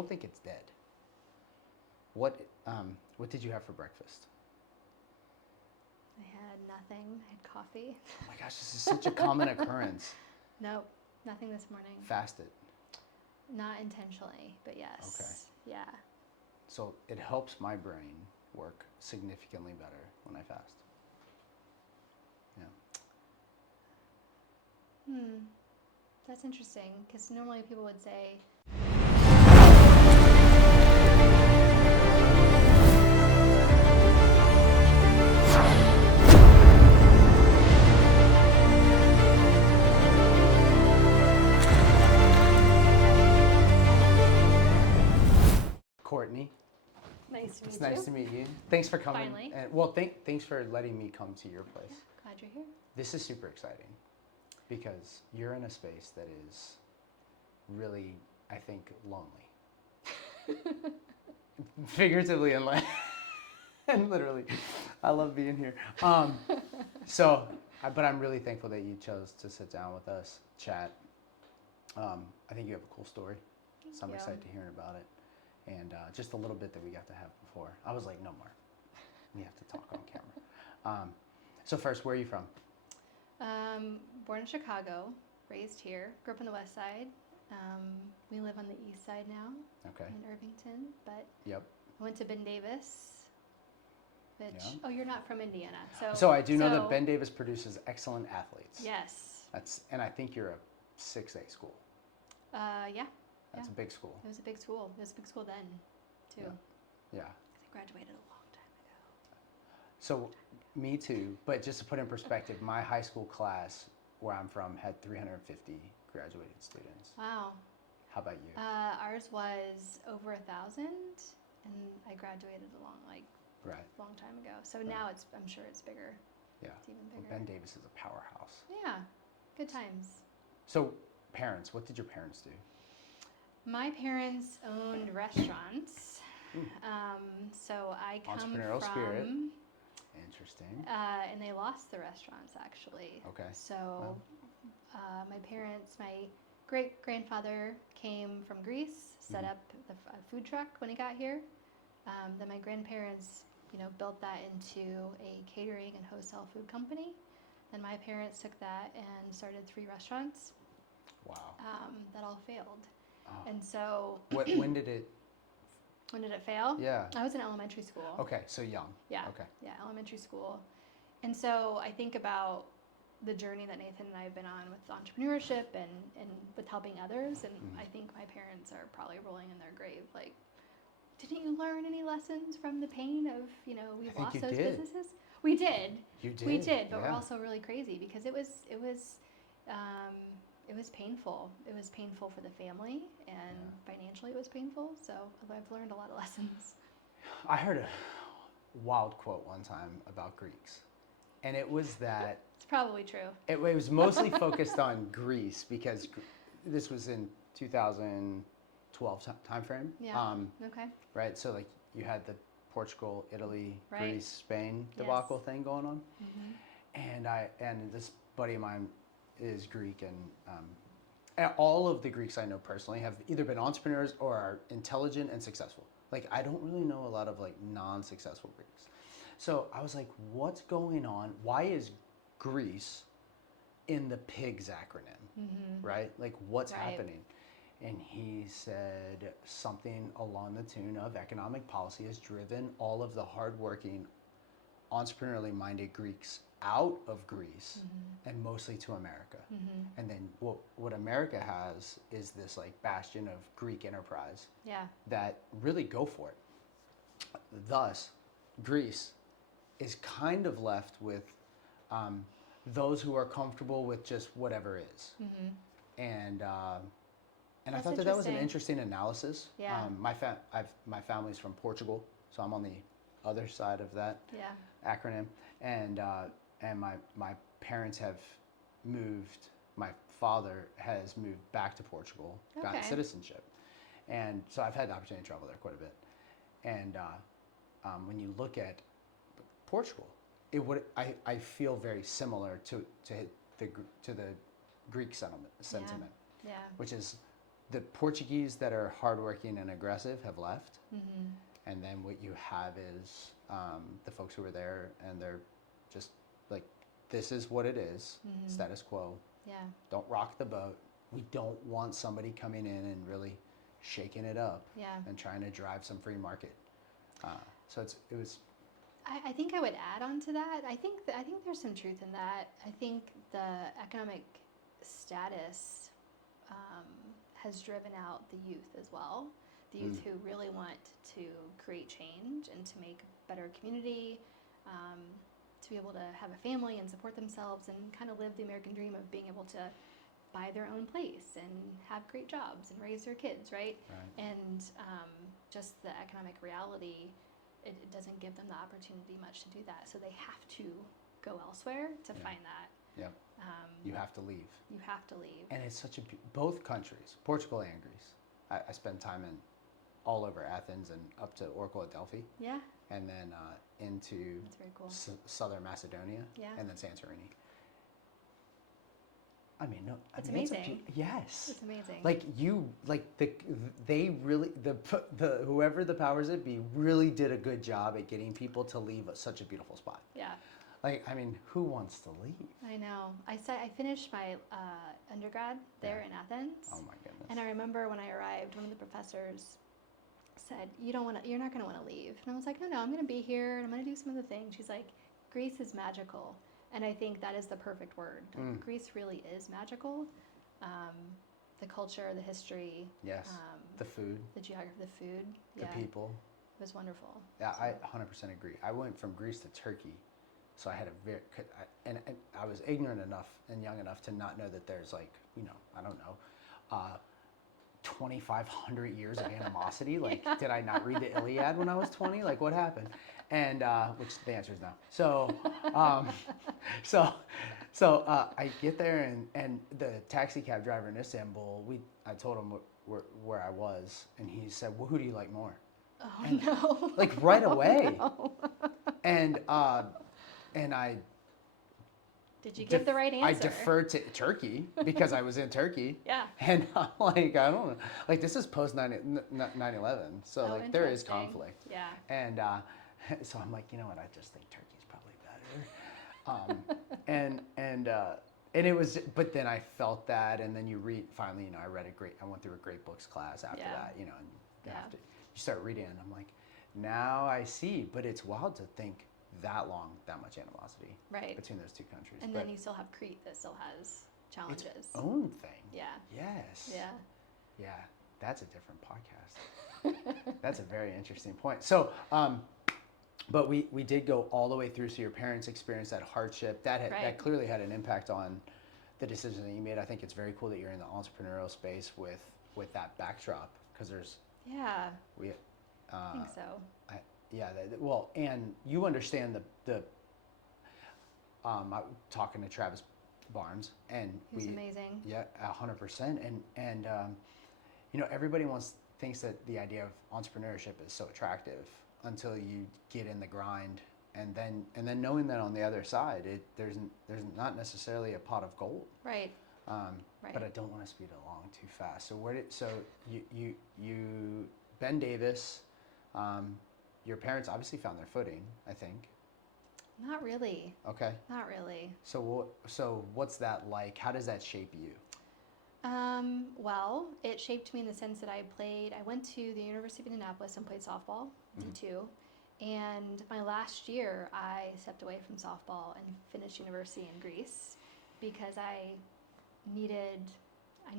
don't think it's dead. What did you have for breakfast? I had nothing. I had coffee. Oh my gosh, this is such a common occurrence. Nope, nothing this morning. Fasted. Not intentionally, but yes. Okay. Yeah. So it helps my brain work significantly better when I fast. Yeah. That's interesting, because normally people would say, Courtney, nice to meet it's you. nice to meet you. Thanks for coming. Finally. And, well, thanks for letting me come to your place. Yeah, glad you're here. This is super exciting because you're in a space that is really, I think, lonely. Figuratively and and literally. I love being here. But I'm really thankful that you chose to sit down with us, chat. I think you have a cool story, so I'm excited to hear about it. And just a little bit that we got to have before. I was like, no more. We have to talk on camera. So first, where are you from? Born in Chicago, raised here, grew up on the west side. We live on the east side now, Okay. in Irvington, but Yep. I went to Ben Davis, which, Yeah. Oh, you're not from Indiana. So I do know that Ben Davis produces excellent athletes. Yes. And I think you're a 6A school. Yeah. That's a big school. It was a big school. It was a big school then, too. Yeah. I graduated a long time ago. So me too, but just to put in perspective, my high school class where I'm from had 350 graduated students. Wow. How about you? Ours was over 1,000, and I graduated a long time ago. So now I'm sure it's bigger. Yeah. It's even bigger. Well, Ben Davis is a powerhouse. Yeah. Good times. So parents, what did your parents do? My parents owned restaurants. So I come Entrepreneurial from spirit. Interesting. and they lost the restaurants, actually. Okay. So my parents, my great-grandfather came from Greece, set up a food truck when he got here. Then my grandparents, built that into a catering and wholesale food company. And my parents took that and started 3 restaurants. Wow. That all failed. Oh. And so When did it? When did it fail? Yeah. I was in elementary school. Okay, so young. Yeah. Okay. Yeah, elementary school. And so I think about the journey that Nathan and I have been on with entrepreneurship and with helping others. And I think my parents are probably rolling in their grave like, didn't you learn any lessons from the pain of, we've lost those businesses? We did. You did. We did, but yeah. we're also really crazy because it was painful. It was painful for the family, and financially it was painful. So I've learned a lot of lessons. I heard a wild quote one time about Greeks, and it was that it's probably true. It was mostly focused on Greece because this was in 2012 timeframe. Yeah. Okay. Right. So like you had the Portugal, Italy, Right. Greece, Spain debacle thing going on, and this buddy of mine is Greek, and all of the Greeks I know personally have either been entrepreneurs or are intelligent and successful. Like I don't really know a lot of like non-successful Greeks. So I was like, what's going on? Why is Greece in the PIGS acronym, right? Like what's happening? And he said something along the tune of economic policy has driven all of the hardworking, entrepreneurially minded Greeks out of Greece and mostly to America. And then what America has is this like bastion of Greek enterprise that really go for it. Thus, Greece is kind of left with those who are comfortable with just whatever is. And I thought that was an interesting analysis. Yeah. My family's from Portugal, so I'm on the other side of that acronym. And my parents have moved. My father has moved back to Portugal, got citizenship, and so I've had the opportunity to travel there quite a bit. And when you look at Portugal, I feel very similar to the Greek sentiment, which is the Portuguese that are hardworking and aggressive have left, Mm-hmm. and then what you have is the folks who were there, and they're just like, this is what it is, Mm-hmm. status quo. Yeah. Don't rock the boat. We don't want somebody coming in and really shaking it up Yeah. and trying to drive some free market. So it was. I think I would add on to that. I think there's some truth in that. I think the economic status has driven out the youth as well. The youth who really want to create change and to make a better community, to be able to have a family and support themselves and kind of live the American dream of being able to buy their own place and have great jobs and raise their kids, right? And just the economic reality, it doesn't give them the opportunity much to do that. So they have to go elsewhere to find that. Yep. You have to leave. You have to leave. And it's such both countries, Portugal and Greece. I spent time in all over Athens and up to Oracle at Delphi. Yeah. And then into That's very cool. Southern Macedonia. Yeah. And then Santorini. I mean, no. It's I mean, amazing. Yes. It's amazing. They really, the whoever the powers that be really did a good job at getting people to leave such a beautiful spot. Yeah. Like, I mean, who wants to leave? I know. I finished my undergrad there in Athens. Oh my goodness. And I remember when I arrived, one of the professors said, you're not going to want to leave. And I was like, no, I'm going to be here and I'm going to do some of the things. She's like, Greece is magical. And I think that is the perfect word. Like, Greece really is magical. The culture, the history. Yes. The food. The geography, the food. The people. It was wonderful. Yeah, I 100% agree. I went from Greece to Turkey. So I had and I was ignorant enough and young enough to not know that there's like, I don't know, 2,500 years of animosity. Like, did I not read the Iliad when I was 20? Like, what happened? And which the answer is no. So, I get there and the taxi cab driver in Istanbul, I told him where I was, and he said, well, who do you like more? Oh, no. Like right away. No. And I did you give the right answer? I deferred to Turkey because I was in Turkey. Yeah. And I'm like, I don't know. Like, this is post 9/11. So like there is conflict. Yeah. And so I'm like, you know what? I just think Turkey's probably better. And it was, but then I felt that, and then you read, finally, I went through a great books class after that, and you start reading, and I'm like, now I see, but it's wild to think that much animosity between those two countries. And then you still have Crete that still has challenges. Its own thing. Yeah. Yes. Yeah. Yeah, that's a different podcast. That's a very interesting point. So, but we did go all the way through. So your parents experienced that hardship. That clearly had an impact on the decision that you made. I think it's very cool that you're in the entrepreneurial space with that backdrop, because there's. Yeah. I think so. And you understand I'm talking to Travis Barnes, and He's amazing. Yeah, 100%. And everybody thinks that the idea of entrepreneurship is so attractive until you get in the grind, and then knowing that on the other side, there's not necessarily a pot of gold. Right. But I don't want to speed along too fast. So you Ben Davis. Your parents obviously found their footing, I think. Not really. Okay. Not really. So what's that like? How does that shape you? Well, it shaped me in the sense that I went to the University of Indianapolis and played softball, D2. And my last year, I stepped away from softball and finished university in Greece because I needed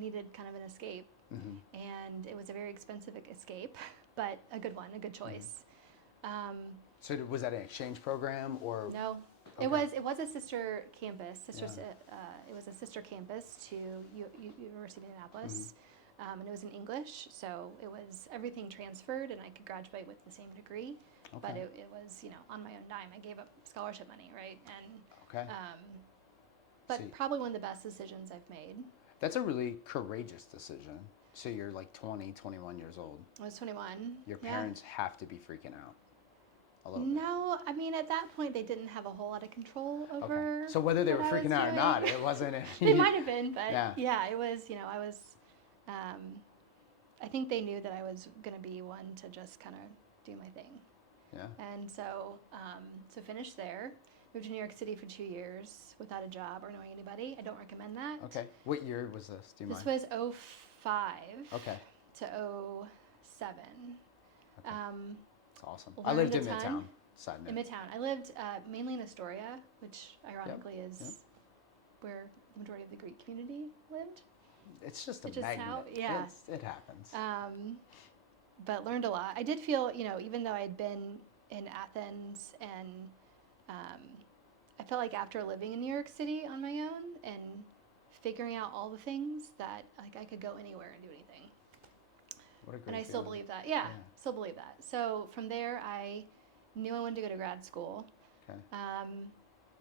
kind of an escape. And it was a very expensive escape, but a good one, a good choice. So was that an exchange program or? No, okay. It was a sister campus. It was a sister campus to University of Indianapolis, and it was in English. So it was everything transferred, and I could graduate with the same degree. Okay. But it was on my own dime. I gave up scholarship money, right? And but probably one of the best decisions I've made. That's a really courageous decision. So you're like 20, 21 years old. I was 21. Your parents have to be freaking out. No, I mean, at that point, they didn't have a whole lot of control over. Okay. So whether they were freaking out or not, it wasn't. They might have been, but yeah, it was. I was I think they knew that I was going to be one to just kind of do my thing. Yeah. And so, so finished there. Moved to New York City for 2 years without a job or knowing anybody. I don't recommend that. Okay. What year was this? Do you This mind? was '05 Okay. to '07. Okay. That's awesome. I learned lived a in ton. Midtown. Side In note. Midtown. I lived mainly in Astoria, which ironically is Yep. where the majority of the Greek community lived. It's just a It's just magnet. how- yeah. It happens. But learned a lot. I did feel, even though I'd been in Athens and I felt like after living in New York City on my own and figuring out all the things that like I could go anywhere and do anything. What a great And I still feeling. believe that. Yeah, still believe that. So from there, I knew I wanted to go to grad school. Okay. Do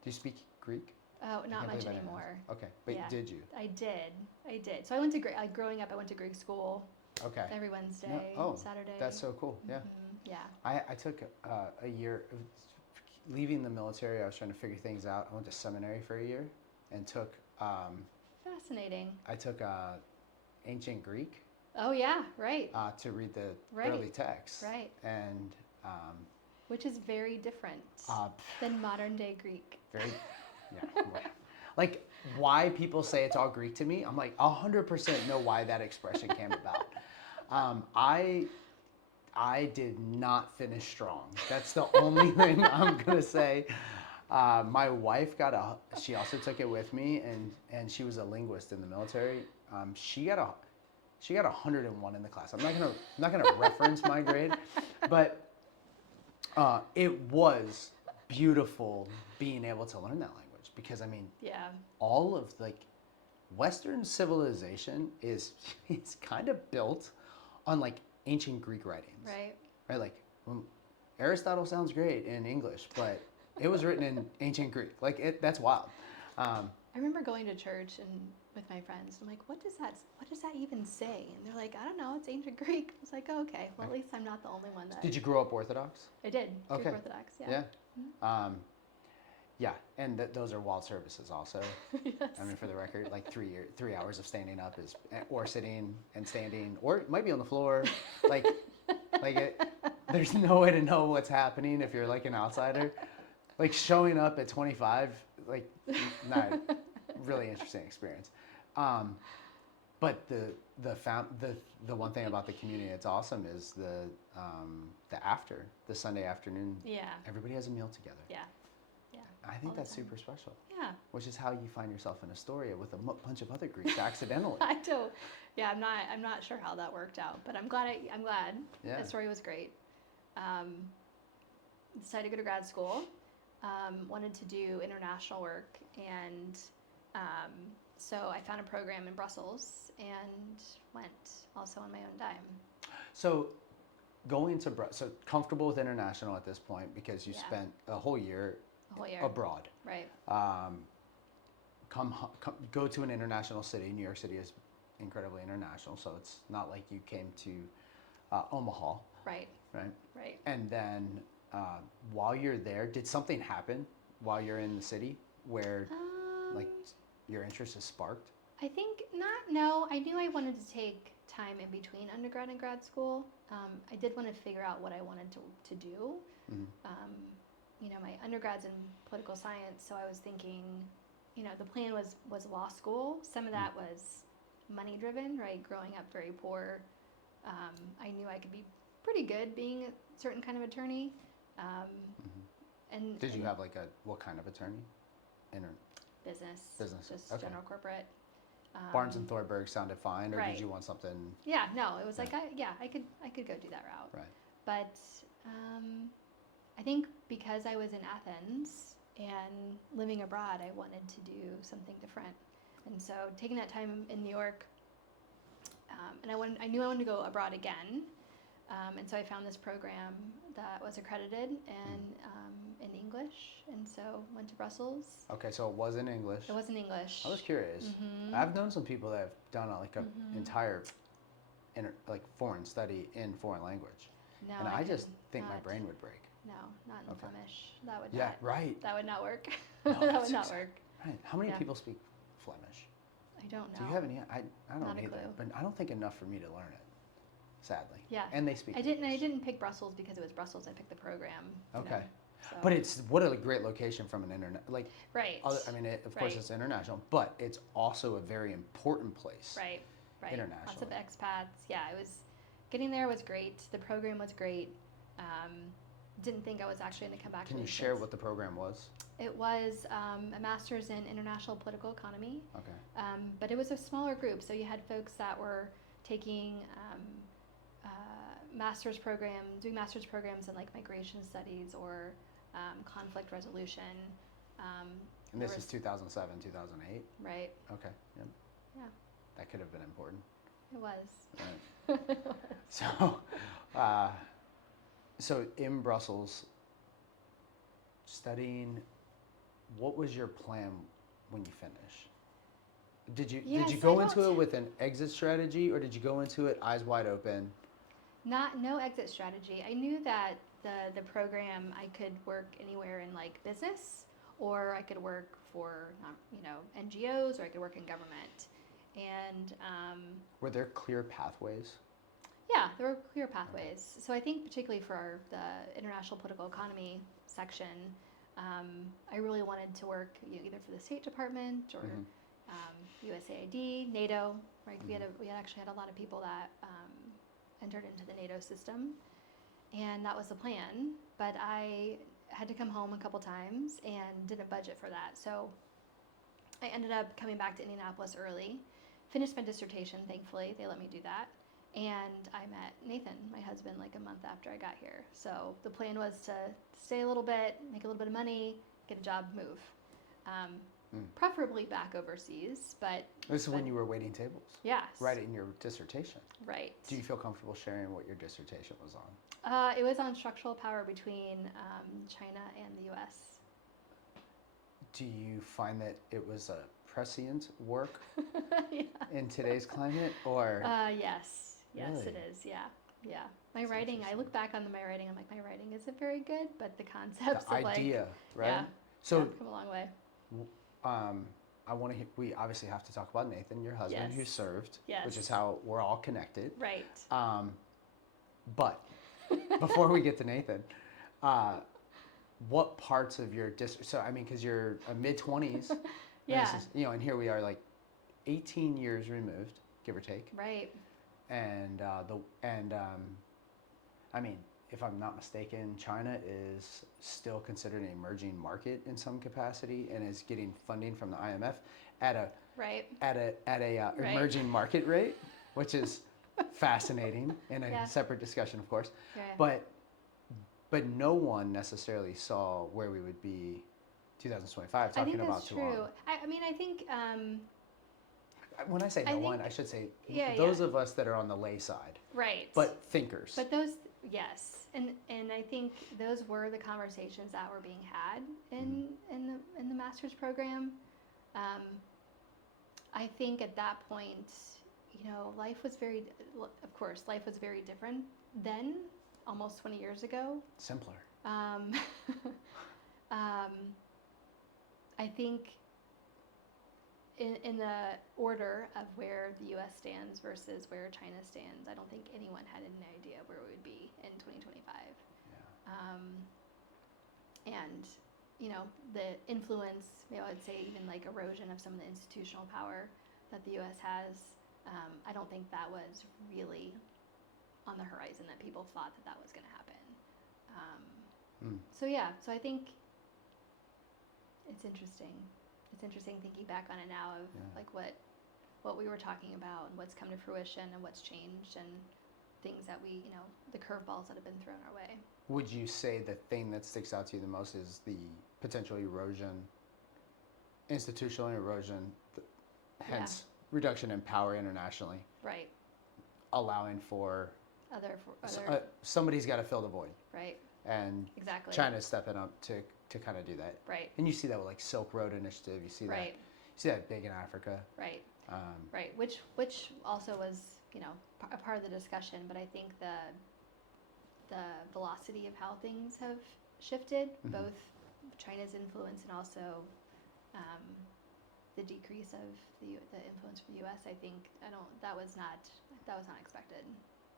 you speak Greek? Oh, not can't much believe I didn't anymore. ask. Okay, but Yeah. did you? I did. So I went to growing up. I went to Greek school Okay. every Wednesday, Oh, Saturday. that's so cool. Yeah. Yeah. I took a year, leaving the military, I was trying to figure things out. I went to seminary for a year and took, Fascinating. I took ancient Greek Oh yeah, right. to read the Right. early texts. Right. And Which is very different uh, than modern day Greek. very, yeah. Like why people say it's all Greek to me, I'm like 100% know why that expression came about. I did not finish strong. That's the only thing I'm gonna say. My wife she also took it with me, and she was a linguist in the military. She got 101 in the class. I'm not gonna reference my grade, but it was beautiful being able to learn that language because I mean, Yeah. all of like Western civilization is kind of built on like ancient Greek writings. Right. Right? Like Aristotle sounds great in English, but it was written in ancient Greek. Like that's wild. I remember going to church and with my friends. I'm like, what does that even say? And they're like, I don't know. It's ancient Greek. I was like, oh, okay. Well, at least I'm not the only one that. Did you grow up Orthodox? I did. Greek Okay. Orthodox. Yeah. Yeah. Yeah, and those are wild services also. Yes. I mean, for the record, like 3 hours of standing up or sitting and standing, or it might be on the floor. Like there's no way to know what's happening if you're like an outsider. Like showing up at 25, like not really interesting experience. But the one thing about the community that's awesome is the Sunday afternoon. Yeah. Everybody has a meal together. Yeah. I think All the that's time. super special. Yeah. Which is how you find yourself in Astoria with a bunch of other Greeks accidentally. I don't. Yeah, I'm not sure how that worked out, but I'm glad. Yeah. The story was great. Decided to go to grad school. Wanted to do international work, and so I found a program in Brussels and went also on my own dime. So going to so comfortable with international at this point because you Yeah. spent a whole year abroad. Right. Go to an international city. New York City is incredibly international, so it's not like you came to Omaha, Right. right? Right. And then while you're there, did something happen while you're in the city where like your interest is sparked? I think not. No, I knew I wanted to take time in between undergrad and grad school. I did want to figure out what I wanted to do. Mm-hmm. My undergrad's in political science, so I was thinking, the plan was law school. Some of that was money driven, right? Growing up very poor, I knew I could be pretty good being a certain kind of attorney. And Did you have like what kind of attorney? Business, just okay. general corporate. Barnes and Thornburg sounded fine, or right. did you want something? Yeah, no, it was like I could go do that route. Right. But I think because I was in Athens and living abroad, I wanted to do something different, and so taking that time in New York, and I knew I wanted to go abroad again, and so I found this program that was accredited and in English, and so went to Brussels. Okay, so it was in English. It was in English. I was curious. Mm-hmm. I've known some people that have done an entire foreign study in foreign language, No, and I just think my not. brain would break. No, not in Okay. Flemish. That would Yeah, not. right. That would not work. No, That that's would not exact- work. Right. How many Yeah. people speak Flemish? I don't know. Do you have any? I don't Not a either, clue. but I don't think enough for me to learn it. sadly. Yeah. And they speak I English. didn't pick Brussels because it was Brussels. I picked the program. Okay. So. But it's what a great location from an internet Right. I mean, of course it's international, but it's also a very important place. Right. Internationally. Lots of expats. Yeah, it was getting there was great. The program was great. Didn't think I was actually going to come back. Can to you the share States. what the program was? It was a master's in international political economy. Okay. But it was a smaller group, so you had folks that were taking master's programs in like migration studies or conflict resolution. And this is 2007, 2008? Right. Okay. Yep. Yeah. That could have been important. It was. Right. So in Brussels, studying, what was your plan when you finished? Did you go into it with an exit strategy, or did you go into it eyes wide open? No exit strategy. I knew that the program, I could work anywhere in like business, or I could work for NGOs, or I could work in government. And were there clear pathways? Yeah, there were clear pathways. So I think particularly for the international political economy section, I really wanted to work either for the State Department or USAID, NATO. Right, we actually had a lot of people that entered into the NATO system, and that was the plan. But I had to come home a couple times and didn't budget for that. So I ended up coming back to Indianapolis early, finished my dissertation. Thankfully, they let me do that. And I met Nathan, my husband, like a month after I got here. So the plan was to stay a little bit, make a little bit of money, get a job, move. Preferably back overseas, but... This is when you were waiting tables? Yes. Writing your dissertation? Right. Do you feel comfortable sharing what your dissertation was on? It was on structural power between China and the U.S. Do you find that it was a prescient work Yeah. in today's climate, or? Yes. Yes, Really? It is. Yeah. My That's writing, I look back on my writing, I'm like, my writing isn't very good, but the concepts The of idea, right? Yeah. So, I've come a long way. I want to. We obviously have to talk about Nathan, your husband, who Yes. served, Yes. which is how we're all connected. Right. But before we get to Nathan, what parts of your So I mean, because you're a mid-20s. Yeah. And here we are, like 18 years removed, give or take. Right. And I mean, if I'm not mistaken, China is still considered an emerging market in some capacity and is getting funding from the IMF at a Right. Right. Emerging market rate, which is fascinating in a Yeah. separate discussion, of course. Yeah. But no one necessarily saw where we would be 2025 I talking think about that's true. Toulon. I mean, I think When I say I no one, think- I should say Yeah, those of us that are on the lay side, right. but thinkers. But those, yes, and I think those were the conversations that were being had in the master's program. I think at that point, life was very different then, almost 20 years ago. Simpler. I think in the order of where the U.S. stands versus where China stands, I don't think anyone had any idea where we would be in 2025. Yeah. And the influence, I'd say even like erosion of some of the institutional power that the U.S. has, I don't think that was really on the horizon, that people thought that was going to happen. So I think it's interesting. It's interesting thinking back on it now of like what we were talking about and what's come to fruition and what's changed and things that we, the curveballs that have been thrown our way. Would you say the thing that sticks out to you the most is the potential erosion, institutional erosion, hence reduction in power internationally, Right. allowing for Other somebody's got to fill the void, right. and Exactly. China's stepping up to kind of do that. Right. And you see that with like Silk Road Initiative. You see that. Right. You see that big in Africa. Right. Right. Which also was, a part of the discussion, but I think the velocity of how things have shifted, both China's influence and also the decrease of the influence from the U.S. I think that was not expected.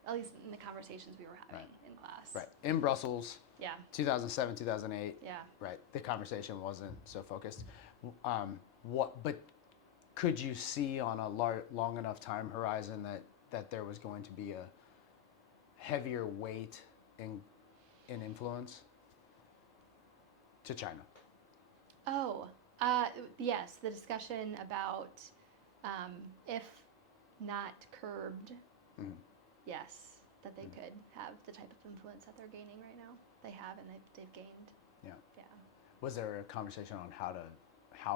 at least in the conversations we were having in class. Right. In Brussels, Yeah. 2007, 2008. Yeah. Right. The conversation wasn't so focused. But could you see on a long enough time horizon that there was going to be a heavier weight in influence to China? Oh, yes. The discussion about if not curbed, yes, that they could have the type of influence that they're gaining right now. They have, and they've gained. Yeah. Yeah. Was there a conversation on how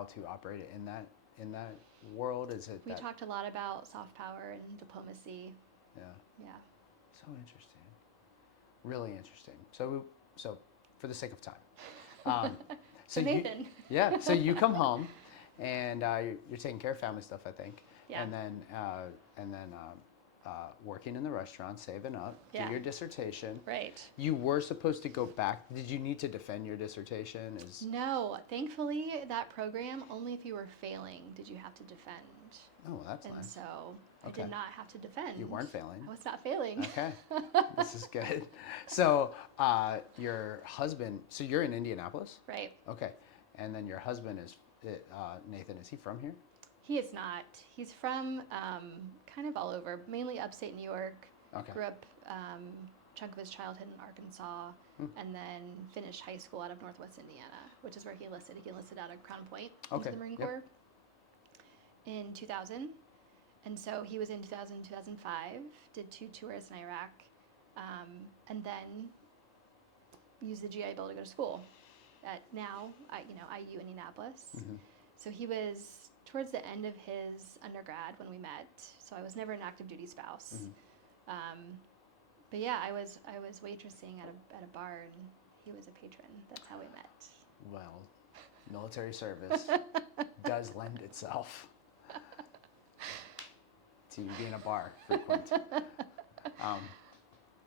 to operate it in that world? Is it We talked a lot about soft power and diplomacy. Yeah. Yeah. So interesting. Really interesting. So for the sake of time. So Nathan. So you come home, and you're taking care of family stuff, I think. Yeah. And then working in the restaurant, saving up, do your dissertation. Right. You were supposed to go back. Did you need to defend your dissertation? No, thankfully that program, only if you were failing did you have to defend. Oh, that's and nice. So I Okay. did not have to defend. You weren't failing. I was not failing. Okay, this is good. So your husband, so you're in Indianapolis? Right. Okay, and then your husband is, Nathan, is he from here? He is not. He's from kind of all over, mainly upstate New York. Okay. Grew up chunk of his childhood in Arkansas, and then finished high school out of Northwest Indiana, which is where he enlisted. He enlisted out of Crown Point into the Marine Corps in 2000. And so he was in 2000, 2005, did 2 tours in Iraq, and then used the GI Bill to go to school at now, IU Indianapolis. Mm-hmm. So he was towards the end of his undergrad when we met. So I was never an active duty spouse. Mm-hmm. But yeah, I was waitressing at a bar, and he was a patron. That's how we met. Well, military service does lend itself to you being a bar frequent.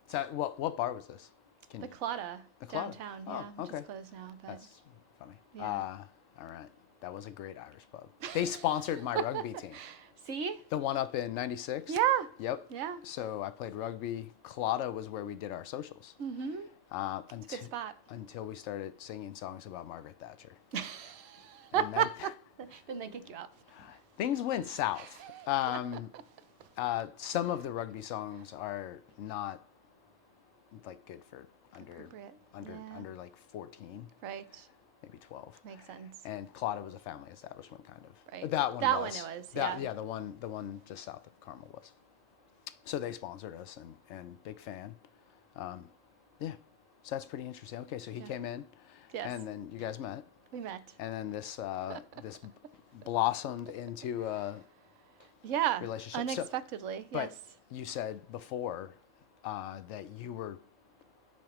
So what bar was this? The Claddagh, downtown. Oh, yeah, okay. which is closed now. But That's funny. Yeah. All right. That was a great Irish pub. They sponsored my rugby team. see? The one up in 96? Yeah. Yep. Yeah. So I played rugby. Claddagh was where we did our socials. Mm-hmm. It's a good spot. Until we started singing songs about Margaret Thatcher. And then Then they kick you out. things went south. Some of the rugby songs are not like good for under like 14, Right. maybe 12. Makes sense. And Claddagh was a family establishment kind of. Right. That one That was. one it was, That, yeah. the one just south of Carmel was. So they sponsored us, and big fan. So that's pretty interesting. Okay, so he came in, Yes. and then you guys met, We met. and then this blossomed into a Yeah. relationship. Unexpectedly. But yes. you said before that you were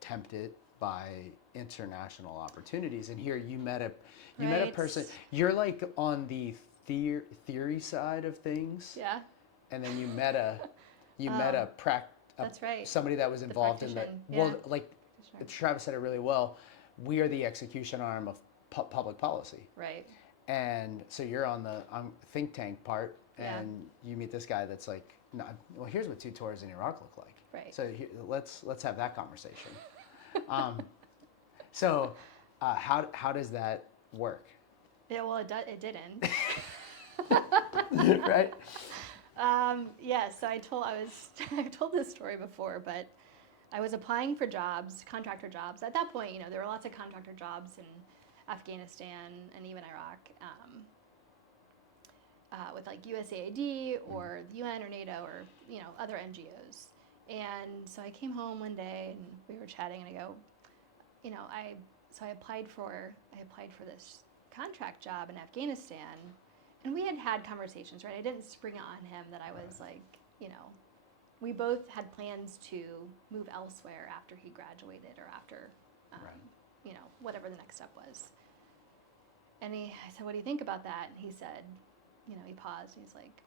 tempted by international opportunities, and here you met a Right. person. You're like on the theory side of things, Yeah. and then you met a That's right. somebody that was involved in the practitioner, yeah. like Sure. Travis said it really well. We are the execution arm of public policy, Right. and so you're on the think tank part, Yeah. and you meet this guy that's like, no, well, here's what 2 tours in Iraq look like. Right. So let's have that conversation. So how does that work? Yeah, well, it didn't. Right. Yeah, so I've told this story before, but I was applying for jobs, contractor jobs. At that point, there were lots of contractor jobs in Afghanistan and even Iraq, with like USAID or the UN or NATO or other NGOs. And so I came home one day and we were chatting, and I go, I applied for this contract job in Afghanistan. And we had conversations, right? I didn't spring it on him that I was like, we both had plans to move elsewhere after he graduated or after, whatever the next step was. And I said, what do you think about that? And he said, he paused and he's like,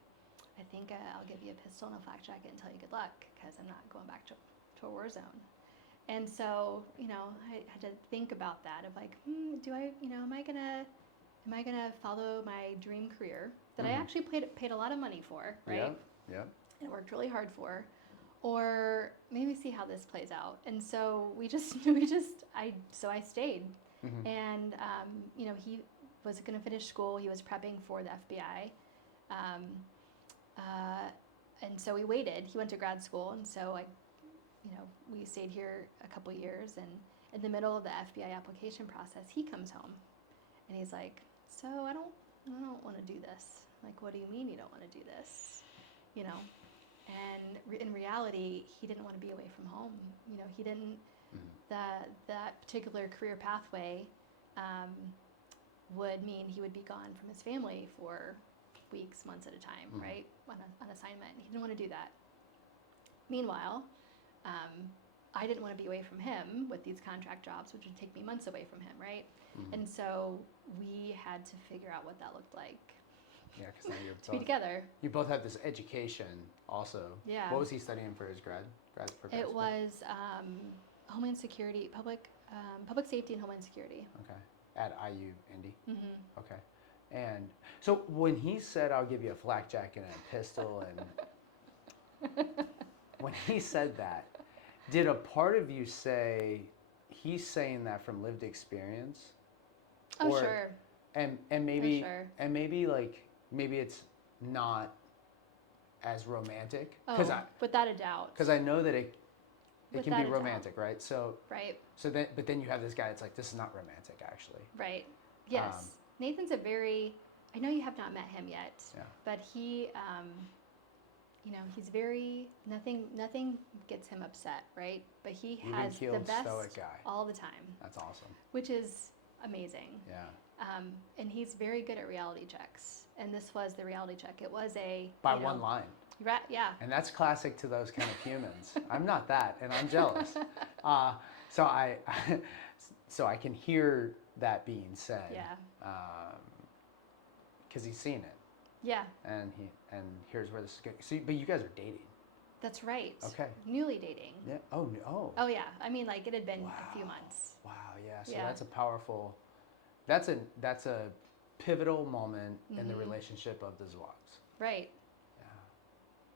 I think I'll give you a pistol and a flak jacket and tell you good luck, because I'm not going back to a war zone. And so, I had to think about that of like, do I, am I gonna follow my dream career that I actually paid a lot of money for, right? Yeah. And worked really hard for, or maybe see how this plays out. And so I stayed. Mm-hmm. And, he was going to finish school. He was prepping for the FBI. And so we waited. He went to grad school. And so we stayed here a couple years. And in the middle of the FBI application process, he comes home and he's like, so I don't want to do this. I'm like, what do you mean you don't want to do this? And in reality, he didn't want to be away from home. He didn't, that particular career pathway would mean he would be gone from his family for weeks, months at a time, right? On assignment. He didn't want to do that. Meanwhile, I didn't want to be away from him with these contract jobs, which would take me months away from him, right? And so we had to figure out what that looked like. Yeah, because now you're to be together. You both have this education also. Yeah. What was he studying for his grad It school? was Homeland Security, public safety and Homeland Security. Okay. At IU Indy? Mm-hmm. Okay. And so when he said, I'll give you a flak jacket and a pistol, and when he said that, did a part of you say, he's saying that from lived experience? Oh, sure. And maybe, sure. and maybe it's not as romantic. Without a doubt. Because I know that it can Without be a romantic, right? Right. But then you have this guy. It's like, this is not romantic, actually. Right. Yes. Nathan's I know you have not met him yet. Yeah. But he, he's very nothing gets him upset, right? But he has the best stoic guy. all the time. That's awesome. Which is amazing. Yeah. And he's very good at reality checks. And this was the reality check. It was by one line. Yeah. And that's classic to those kind of humans. I'm not that, and I'm jealous. So I can hear that being said. Yeah. Because he's seen it. Yeah. And here's where this is going. So, but you guys are dating. That's right. Okay. Newly dating. Yeah. Oh. Oh yeah. I mean, it had been a few months. Wow. Yeah. So Yeah. that's a powerful. That's a pivotal moment in the relationship of the Zauggs. Right.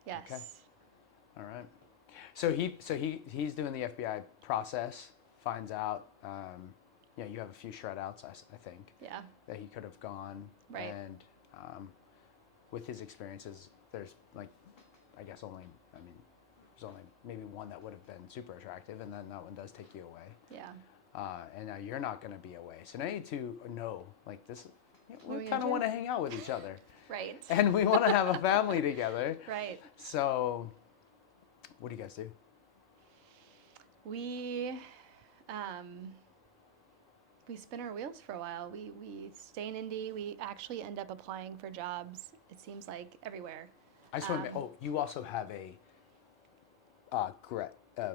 Yeah. Yes. Okay. All right. So he's doing the FBI process. Finds out. You have a few shred outs, I think. Yeah. That he could have gone. Right. And with his experiences, there's there's only maybe one that would have been super attractive, and then that one does take you away. Yeah. And now you're not going to be away. So now you two know, this. What We we kind of gonna want to hang out with each other. Right. And we want to have a family together. Right. So, what do you guys do? We spin our wheels for a while. We stay in Indy. We actually end up applying for jobs, it seems like, everywhere. I just want to. You also have a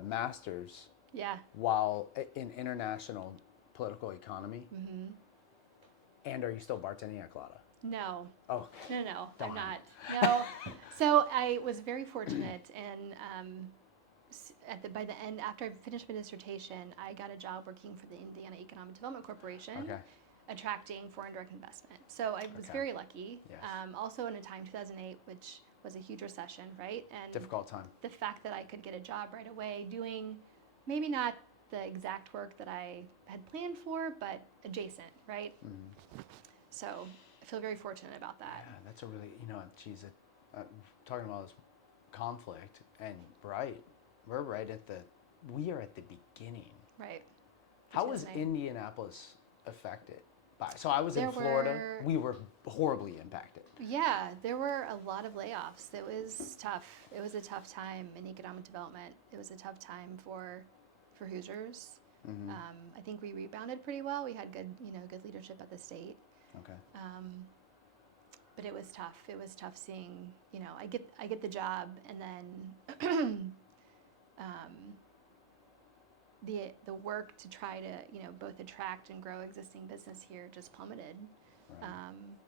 master's. Yeah. While in international political economy. Mm-hmm. And are you still bartending at Claudia? No. Oh. No, Darn. I'm not. No. So I was very fortunate, and by the end, after I finished my dissertation, I got a job working for the Indiana Economic Development Corporation, attracting foreign direct investment. So I was very lucky. Yes. Also in a time, 2008, which was a huge recession, right? And difficult time. The fact that I could get a job right away doing maybe not the exact work that I had planned for, but adjacent, right? Mm-hmm. So I feel very fortunate about that. Yeah, that's a really, talking about this conflict, and we're right at we are at the beginning. Right. How was Indianapolis affected by? So I was in Florida. We were horribly impacted. Yeah, there were a lot of layoffs. It was tough. It was a tough time in economic development. It was a tough time for Hoosiers. Mm-hmm. I think we rebounded pretty well. We had good leadership at the state. Okay. But it was tough. It was tough seeing, I get the job, and then the work to try to both attract and grow existing business here just plummeted. Right.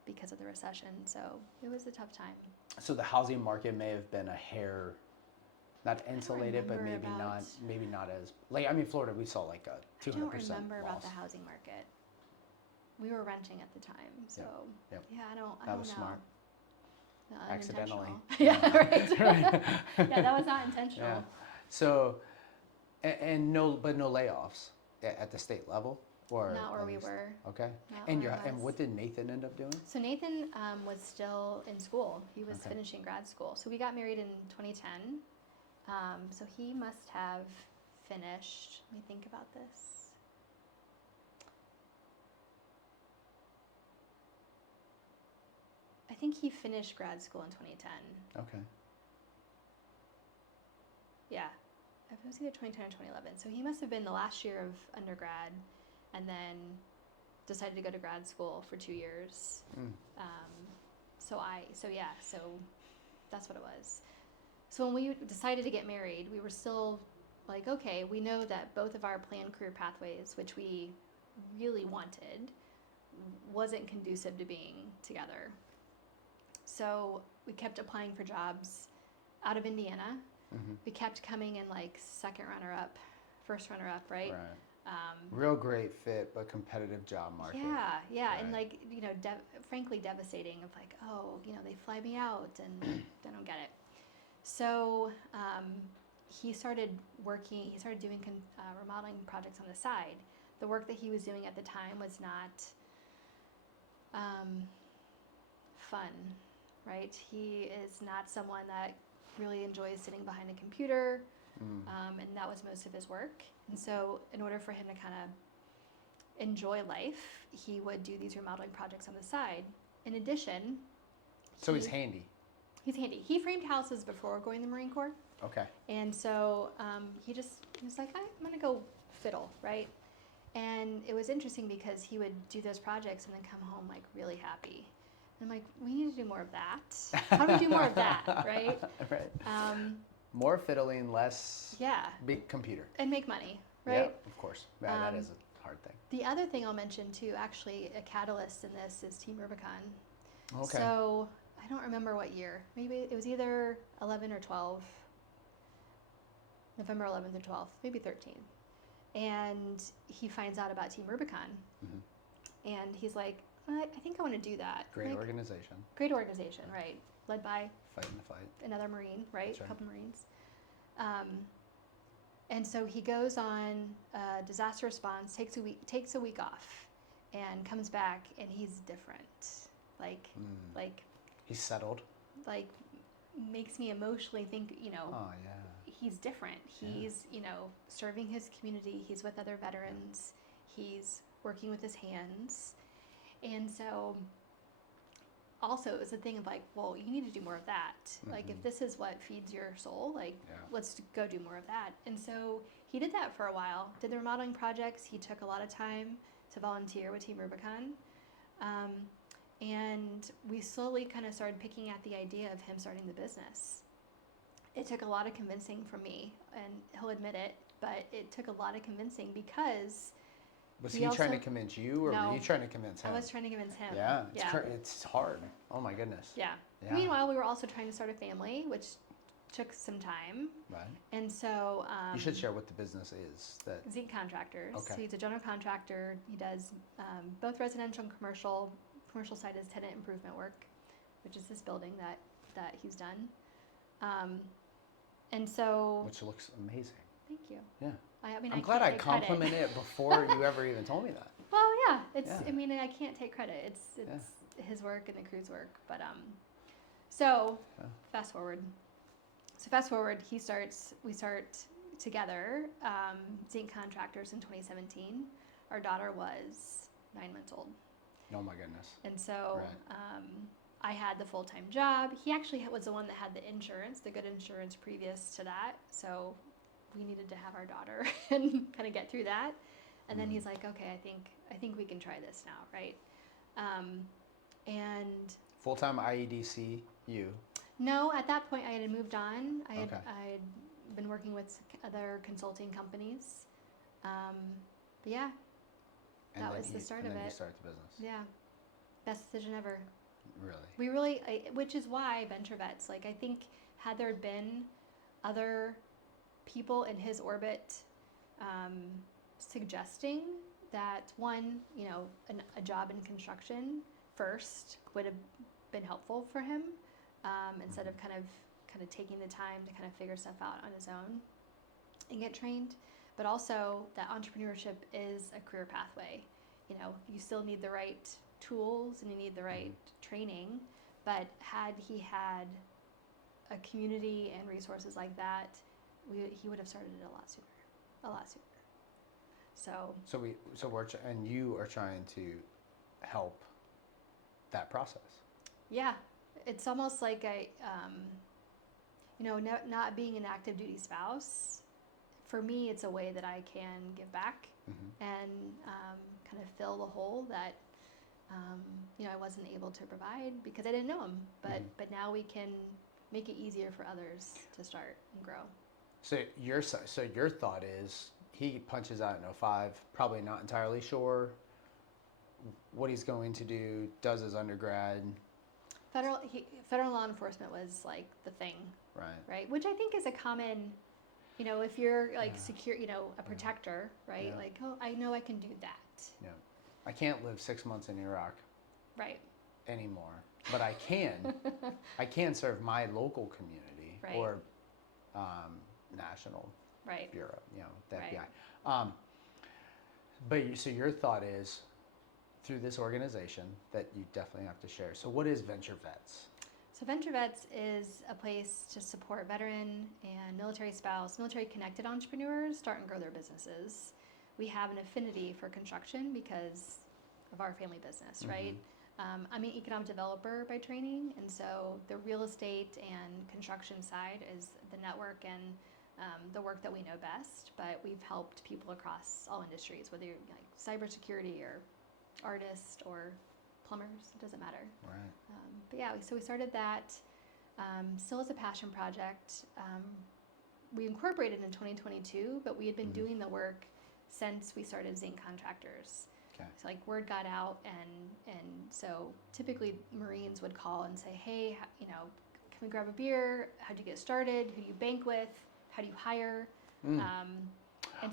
Because of the recession. So it was a tough time. So the housing market may have been a hair, not insulated, but maybe not as Florida, we saw like a 200% I don't remember loss. about the housing market. We were renting at the time, so Yep. yeah, I don't That know. was smart. accidentally. Yeah, right. Right. Yeah, that was not intentional. Yeah. So, and no layoffs at the state level, or Not where at we least- were. Okay. Not And where I was. what did Nathan end up doing? So Nathan was still in school. He was Okay. finishing grad school. So we got married in 2010. So he must have finished. Let me think about this. I think he finished grad school in 2010. Okay. Yeah. It was either 2010 or 2011. So he must have been the last year of undergrad and then decided to go to grad school for 2 years. Mm. So that's what it was. So when we decided to get married, we were still like, okay, we know that both of our planned career pathways, which we really wanted, wasn't conducive to being together. So we kept applying for jobs out of Indiana. Mm-hmm. We kept coming in like second runner-up, first runner-up, right? Real great fit, but competitive job market. Yeah, Right. and like, frankly devastating of like, oh, they fly me out and I don't get it. So he started doing remodeling projects on the side. The work that he was doing at the time was not fun, right? He is not someone that really enjoys sitting behind a computer, and that was most of his work. And so in order for him to kind of enjoy life, he would do these remodeling projects on the side. In addition, So he's handy. He's handy. He framed houses before going to the Marine Corps. Okay. And so he was like, I'm going to go fiddle, right? And it was interesting because he would do those projects and then come home like really happy. And I'm like, we need to do more of that. How do we do more of that, right? Right. More fiddling, less big computer. And make money, right? Yeah, of course. That is a hard thing. The other thing I'll mention too, actually, a catalyst in this is Team Rubicon. Okay. So I don't remember what year. Maybe it was either 11 or 12. November 11th or 12th, maybe 13th. And he finds out about Team Rubicon. Mm-hmm. And he's like, I think I want to do that. Great organization. Great organization, right. Led by Fighting the fight. Another Marine, right? That's right. A couple Marines. And so he goes on disaster response, takes a week off, and comes back, and he's different. Like he's settled. Like makes me emotionally think, Oh yeah. he's different. He's, serving his community. He's with other veterans. He's working with his hands. And so also it was a thing of like, well, you need to do more of that. Mm-hmm. Like if this is what feeds your soul, let's go do more of that. And so he did that for a while, did the remodeling projects. He took a lot of time to volunteer with Team Rubicon. And we slowly kind of started picking at the idea of him starting the business. It took a lot of convincing from me, and he'll admit it, but it took a lot of convincing because... Was he trying to convince you, or were you trying to convince him? I was trying to convince him. Yeah, it's hard. Oh my goodness. Yeah. Meanwhile, we were also trying to start a family, which took some time. Right. And so... you should share what the business is. Zinc Contractors. Okay. So he's a general contractor. He does both residential and commercial. Commercial side is tenant improvement work, which is this building that he's done. And so... Which looks amazing. Thank you. Yeah. I'm glad I complimented it before you ever even told me that. Well, yeah. I can't take credit. It's his work and the crew's work. But fast forward. So fast forward, we start together, Zinc Contractors in 2017. Our daughter was 9 months old. Oh my goodness. And so I had the full-time job. He actually was the one that had the insurance, the good insurance previous to that. So we needed to have our daughter and kind of get through that. And then he's like, okay, I think we can try this now, right? And full-time IEDC, you? No, at that point I had moved on. I had been working with other consulting companies. But yeah, that was the start of it. And then you started the business. Yeah, best decision ever. Really? Which is why VentureVets, I think had there been other people in his orbit suggesting that a job in construction first would have been helpful for him. instead of kind of taking the time to kind of figure stuff out on his own and get trained. But also that entrepreneurship is a career pathway. You know, you still need the right tools and you need the right training, but had he had a community and resources like that, he would have started it a lot sooner. And you are trying to help that process. Yeah, it's almost like not being an active duty spouse. For me, it's a way that I can give back and kind of fill the hole that I wasn't able to provide because I didn't know him. But now we can make it easier for others to start and grow. So your thought is he punches out in 05, probably not entirely sure what he's going to do, does his undergrad. Federal law enforcement was like the thing, right? Which I think is a common, if you're like secure, a protector, right? Yeah. Like, oh, I know I can do that. Yeah, I can't live 6 months in Iraq, right? Anymore, but I can serve my local community or national bureau, the FBI. So your thought is through this organization that you definitely have to share. So what is VentureVets? So VentureVets is a place to support veteran and military spouse, military connected entrepreneurs start and grow their businesses. We have an affinity for construction because of our family business, right? I'm an economic developer by training, and so the real estate and construction side is the network and the work that we know best, but we've helped people across all industries, whether you're like cybersecurity or artists or plumbers, it doesn't matter. Right. But yeah, so we started that still as a passion project. We incorporated in 2022, but we had been doing the work since we started Zinc Contractors. Okay. So like word got out, and so typically Marines would call and say, hey, can we grab a beer? How'd you get started? Who do you bank with? How do you hire? And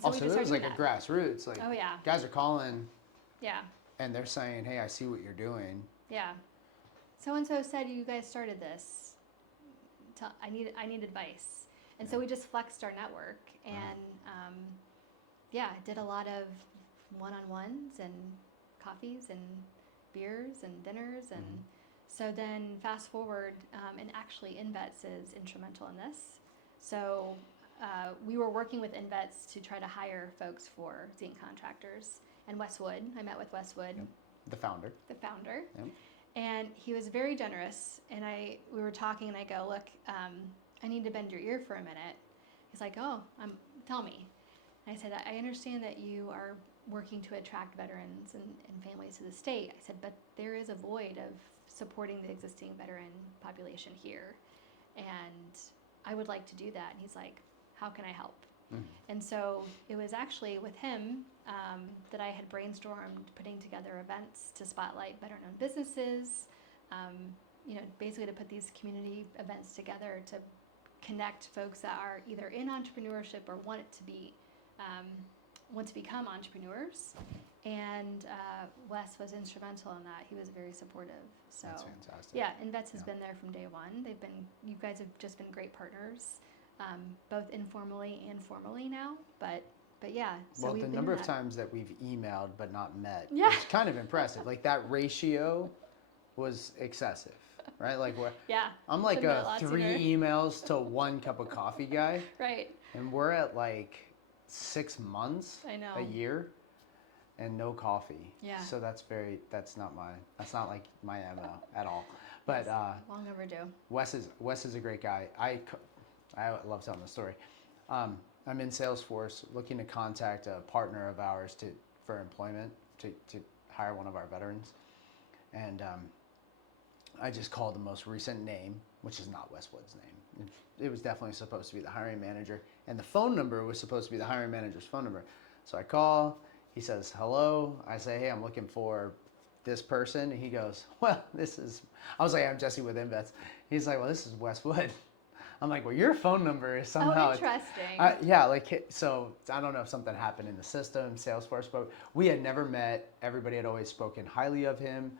so we just it was started like doing a grassroots. Like, oh yeah, guys are calling. Yeah. And they're saying, hey, I see what you're doing. Yeah. So-and-so said you guys started this. I need advice. And so we just flexed our network and did a lot of one-on-ones and coffees and beers and dinners. And so then fast forward, and actually INvets is instrumental in this. So we were working with INvets to try to hire folks for Zinc Contractors. And Westwood, I met with Westwood. Yep. The founder. Yep. And he was very generous. And we were talking, and I go, look, I need to bend your ear for a minute. He's like, oh, tell me. And I said, I understand that you are working to attract veterans and families to the state. I said, but there is a void of supporting the existing veteran population here. And I would like to do that. And he's like, how can I help? And so it was actually with him that I had brainstormed putting together events to spotlight veteran-owned businesses, basically to put these community events together to connect folks that are either in entrepreneurship or want to become entrepreneurs. And Wes was instrumental in that. He was very supportive. So that's fantastic. Yeah, INvets has been there from day one. You guys have just been great partners. Both informally and formally now, but yeah. So well, the number of times that we've emailed but not met is kind of impressive. Like that ratio was excessive, right? Like I'm like a 3 emails to 1 cup of coffee guy, right? And we're at like 6 months, a year, and no coffee. Yeah. So that's not like my MO at all. But long overdue. Wes is a great guy. I love telling the story. I'm in Salesforce looking to contact a partner of ours for employment to hire one of our veterans. And I just called the most recent name, which is not Westwood's name. It was definitely supposed to be the hiring manager. And the phone number was supposed to be the hiring manager's phone number. So I call, he says, hello. I say, hey, I'm looking for this person. And he goes, well, I was like, I'm Jesse with INvets. He's like, well, this is Westwood. I'm like, well, your phone number is somehow... Oh, interesting. So I don't know if something happened in the system, Salesforce, but we had never met. Everybody had always spoken highly of him.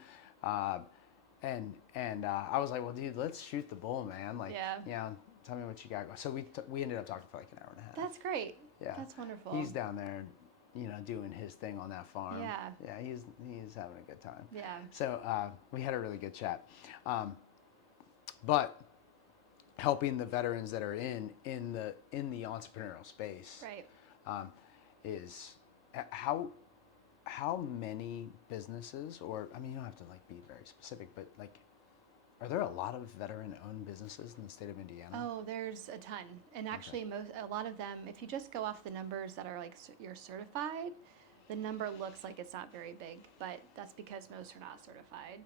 and I was like, well, dude, let's shoot the bull, man. Like, Yeah. tell me what you got. So we ended up talking for like an hour and a half. That's great. Yeah. That's wonderful. He's down there, doing his thing on that farm. Yeah. Yeah, he's having a good time. Yeah. So we had a really good chat. But helping the veterans that are in the entrepreneurial space, Right. is how many businesses, or I mean, you don't have to like be very specific, but like, are there a lot of veteran-owned businesses in the state of Indiana? Oh, there's a ton, and actually, a lot of them. If you just go off the numbers that are like you're certified, the number looks like it's not very big, but that's because most are not certified.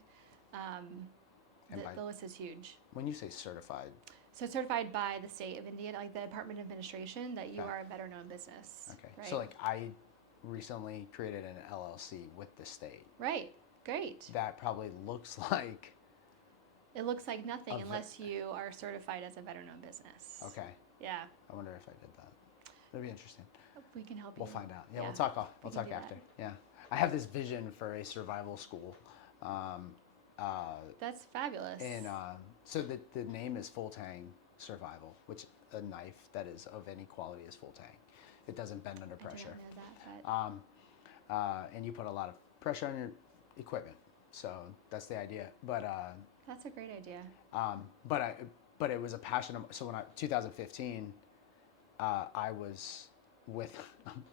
The list is huge. When you say certified, So it's certified by the state of Indiana, like the Department of Administration, that you Okay. are a veteran-owned business. okay, Right? so like I recently created an LLC with the state. Right. Great. That probably looks like. It looks like nothing A ve- unless you are certified as a veteran-owned business. Okay, Yeah. I wonder if I did that. That'd be interesting. We can help you. We'll find out. Yeah, Yeah. we'll talk off. We'll We can talk do after. that. Yeah, I have this vision for a survival school. That's fabulous. And so the name is Full Tang Survival, which a knife that is of any quality is full tang. It doesn't bend under I pressure. didn't know that, but And you put a lot of pressure on your equipment. So that's the idea. But that's a great idea. but it was a passion. So when 2015, I was with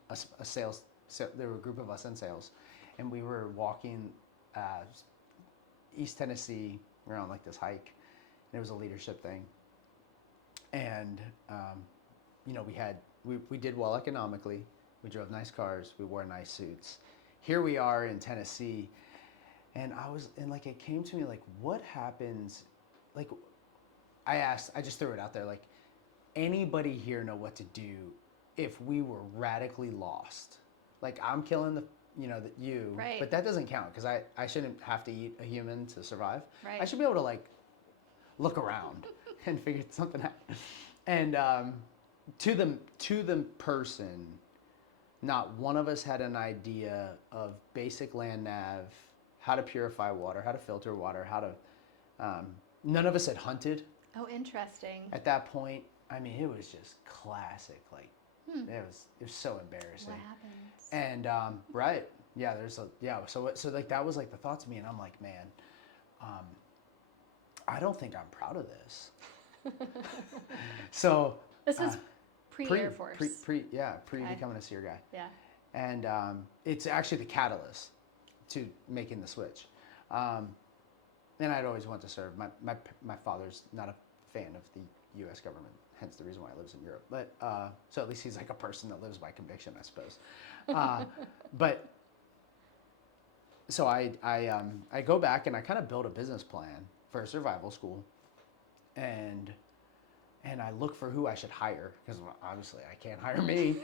a sales. So there were a group of us in sales, and we were walking East Tennessee. We were on like this hike, and it was a leadership thing. And we did well economically. We drove nice cars. We wore nice suits. Here we are in Tennessee, and it came to me like, what happens? Like, I just threw it out there. Like, anybody here know what to do if we were radically lost? Like, I'm killing you, Right. but that doesn't count because I shouldn't have to eat a human to survive. Right. I should be able to like look around and figure something out. And to the person, not one of us had an idea of basic land nav, how to purify water, how to filter water, how to. None of us had hunted Oh, interesting. at that point. I mean, it was just classic. Like it was so embarrassing. What happens? And right, yeah, so like that was like the thought to me, and I'm like, man, I don't think I'm proud of this. So This is pre-Air Force. pre Okay. becoming a SEER guy, Yeah. and it's actually the catalyst to making the switch. And I'd always wanted to serve. My father's not a fan of the U.S. government, hence the reason why he lives in Europe. But so at least he's like a person that lives by conviction, I suppose. But so I go back and I kind of build a business plan for a survival school, and I look for who I should hire because obviously I can't hire me.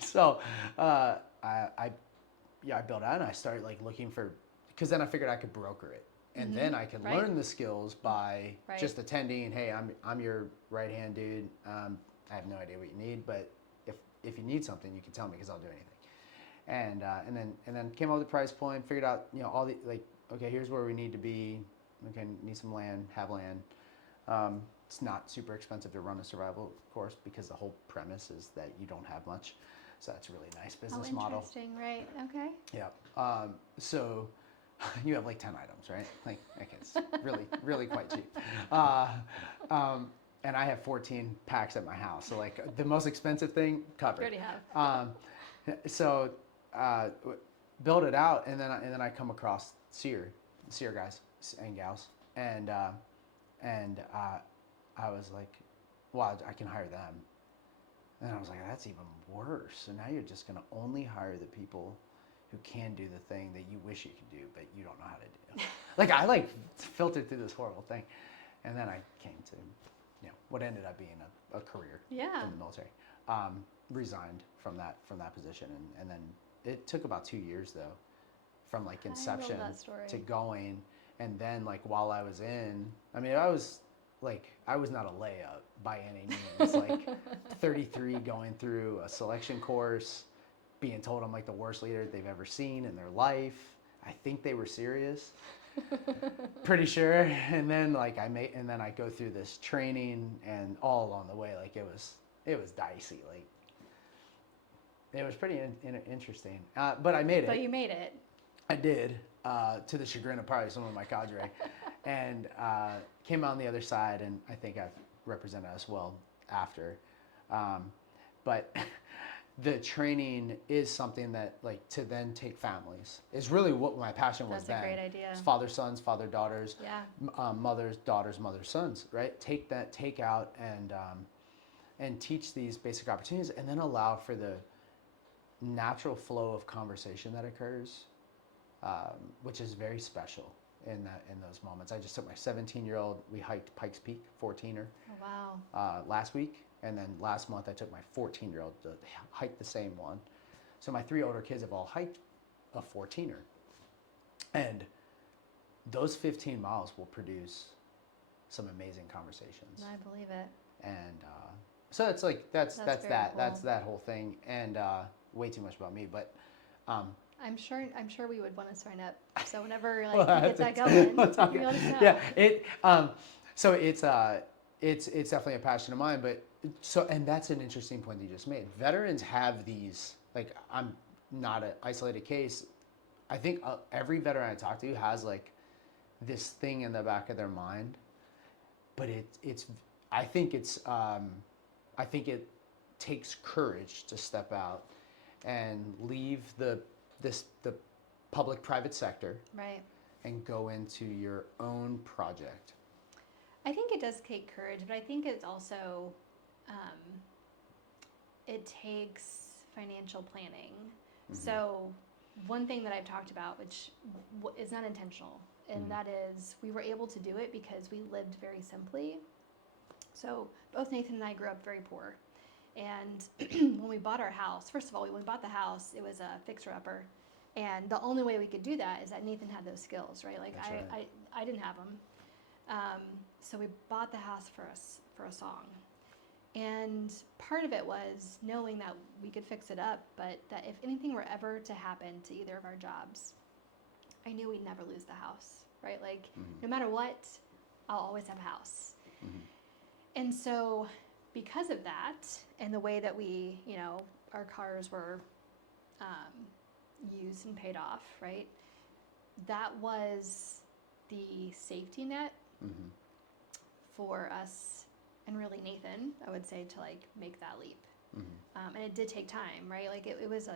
So I built out and I started like looking for, because then I figured I could broker it. And then I can Right. learn the skills by Right. just attending. Hey, I'm your right hand dude. I have no idea what you need, but if you need something, you can tell me because I'll do anything. And then came up with the price point. Figured out all the like. Okay, here's where we need to be. Okay, need some land. Have land. It's not super expensive to run a survival course because the whole premise is that you don't have much. So that's a really nice business model. Interesting. Right. Okay. Yeah. So you have like 10 items, right? Like, okay, it's really, really quite cheap. And I have 14 packs at my house. So like the most expensive thing You covered. already have. So build it out, and then I come across SEER guys and gals, and I was like, well, I can hire them. And I was like, that's even worse. So now you're just gonna only hire the people who can do the thing that you wish you could do, but you don't know how to do. Like I filtered through this horrible thing, and then I came to, what ended up being a career Yeah. in the military. Resigned from that position, and then it took about 2 years though, from like inception that story. to going, and then like while I was in, I mean I was not a layup by any means. Like 33 going through a selection course, being told I'm like the worst leader they've ever seen in their life. I think they were serious, Pretty sure. And then like I go through this training, and all along the way, like it was dicey. Like it was pretty interesting. But I made it. But you made it. I did, to the chagrin of probably some of my cadre, and came out on the other side, and I think I've represented us well after. But the traiing is something that, like, to then take families is really what my passion was. That's a great idea. It's father sons, father daughters, Yeah. mothers daughters, mother sons, right? Take out and teach these basic opportunities, and then allow for the natural flow of conversation that occurs, which is very special in those moments. I just took my 17-year-old. We hiked Pikes Peak, 14er. Oh, wow. Last week. And then last month, I took my 14-year-old to hike the same one. So my 3 older kids have all hiked a 14er. And those 15 miles will produce some amazing conversations. I believe it. And so it's like, that's very that. cool. That's that whole thing. And way too much about me. But I'm sure we would want to sign up. So whenever like well, you get that going, you let us know. Yeah, so it's definitely a passion of mine. But and that's an interesting point that you just made. Veterans have these, like, I'm not an isolated case. I think every veteran I talk to has like this thing in the back of their mind. But I think it takes courage to step out and leave the public-private sector, right, and go into your own project. I think it does take courage, but I think it's also it takes financial planning. Mm-hmm. So one thing that I've talked about, which is not intentional, and that is we were able to do it because we lived very simply. So both Nathan and I grew up very poor. And when we bought our house, first of all, when we bought the house, it was a fixer-upper. And the only way we could do that is that Nathan had those skills, right? Like I didn't have them. So we bought the house for a song. And part of it was knowing that we could fix it up, but that if anything were ever to happen to either of our jobs, I knew we'd never lose the house, right? Like no matter what, I'll always have a house. Mm-hmm. And so because of that and the way that we, our cars were used and paid off, right? That was the safety net for us, and really Nathan, I would say, to like make that leap. Mm-hmm. And it did take time, right? Like it was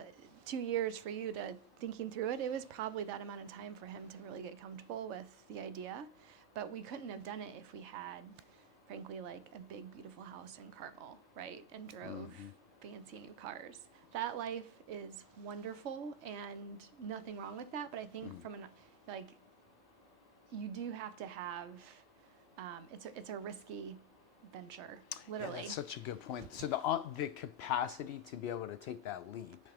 2 years for you to thinking through it. It was probably that amount of time for him to really get comfortable with the idea, but we couldn't have done it if we had, frankly, like a big, beautiful house in Carmel, right? And drove fancy new cars. That life is wonderful and nothing wrong with that. But I think you do have to have, it's a risky venture, literally. Yeah, that's such a good point. So the capacity to be able to take that leap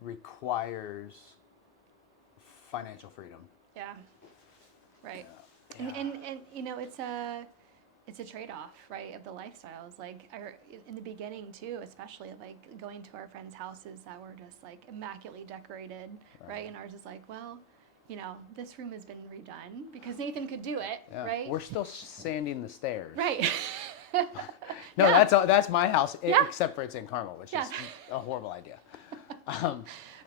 requires financial freedom. Yeah. Right. Yeah. And it's a trade-off, right, of the lifestyles. Like in the beginning too, especially like going to our friends' houses that were just like immaculately decorated, right? And ours is like, well, this room has been redone because Nathan could do it, right? We're still sanding the stairs. Right. No, that's my house, except for it's in Carmel, which is a horrible idea.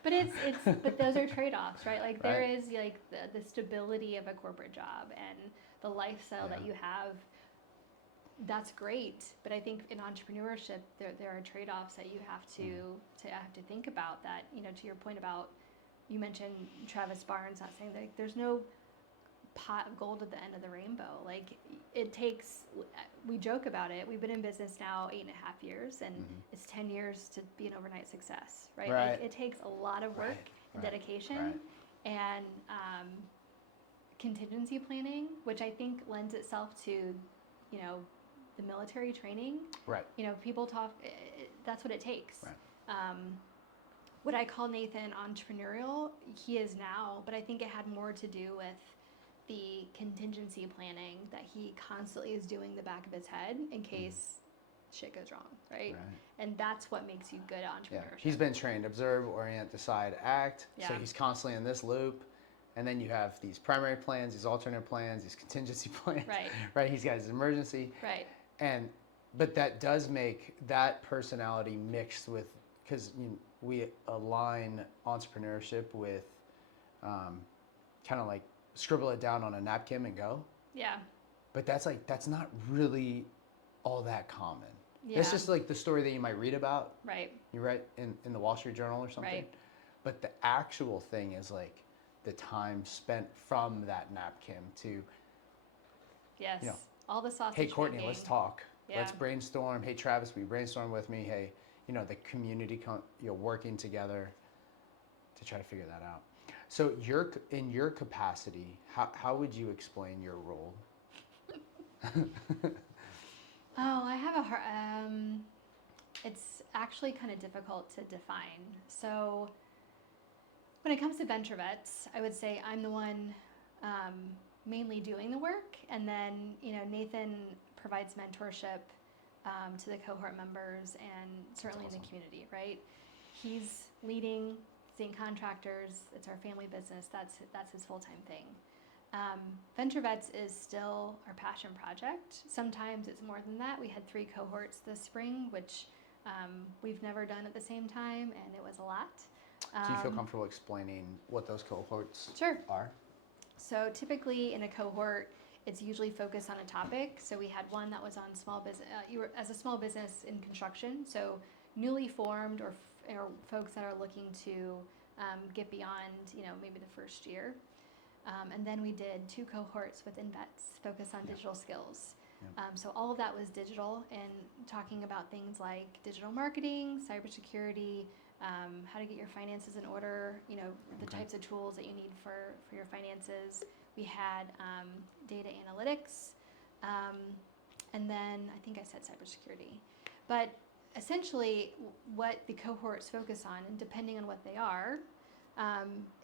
But those are trade-offs, right? Like there is like the stability of a corporate job and the lifestyle that you have. That's great, but I think in entrepreneurship there are trade-offs that you have to think about. That to your point about, you mentioned Travis Barnes not saying that there's no pot of gold at the end of the rainbow. Like it takes, we joke about it. We've been in business now 8.5 years, and it's 10 years to be an overnight success, right? Like it takes a lot of work and dedication and contingency planning, which I think lends itself to, the military training. Right. People talk, that's what it takes. Right. What I call Nathan entrepreneurial, he is now, but I think it had more to do with the contingency planning that he constantly is doing the back of his head in case shit goes wrong, right? And that's what makes you good at entrepreneurship. He's been trained, observe, orient, decide, act. So he's constantly in this loop. And then you have these primary plans, these alternate plans, these contingency plans. Right. Right. He's got his emergency. Right. But that does make that personality mixed with, because we align entrepreneurship with kind of like scribble it down on a napkin and go. Yeah. But that's not really all that common. Yeah. It's just like the story that you might read about. Right. You write in the Wall Street Journal or something. Right. But the actual thing is like the time spent from that napkin to, Yes. All the sausage hey, Courtney, making. let's talk. Yeah. Let's brainstorm. Hey, Travis, will you brainstorm with me? Hey, the community, working together to try to figure that out. So in your capacity, how would you explain your role? Oh, I have a hard, it's actually kind of difficult to define. So when it comes to VentureVets, I would say I'm the one mainly doing the work, and then Nathan provides mentorship to the cohort members and certainly in the community, right? He's leading, seeing contractors. It's our family business. That's his full-time thing. VentureVets is still our passion project. Sometimes it's more than that. We had 3 cohorts this spring, which we've never done at the same time, and it was a lot. Do you feel comfortable explaining what those cohorts Sure. are? So typically in a cohort, it's usually focused on a topic. So we had one that was on small business, as a small business in construction. So newly formed or folks that are looking to get beyond, maybe the first year. And then we did 2 cohorts with INvets, focused on digital skills. So all of that was digital and talking about things like digital marketing, cybersecurity, how to get your finances in order, the types of tools that you need for your finances. We had data analytics, and then I think I said cybersecurity. But essentially what the cohorts focus on, and depending on what they are,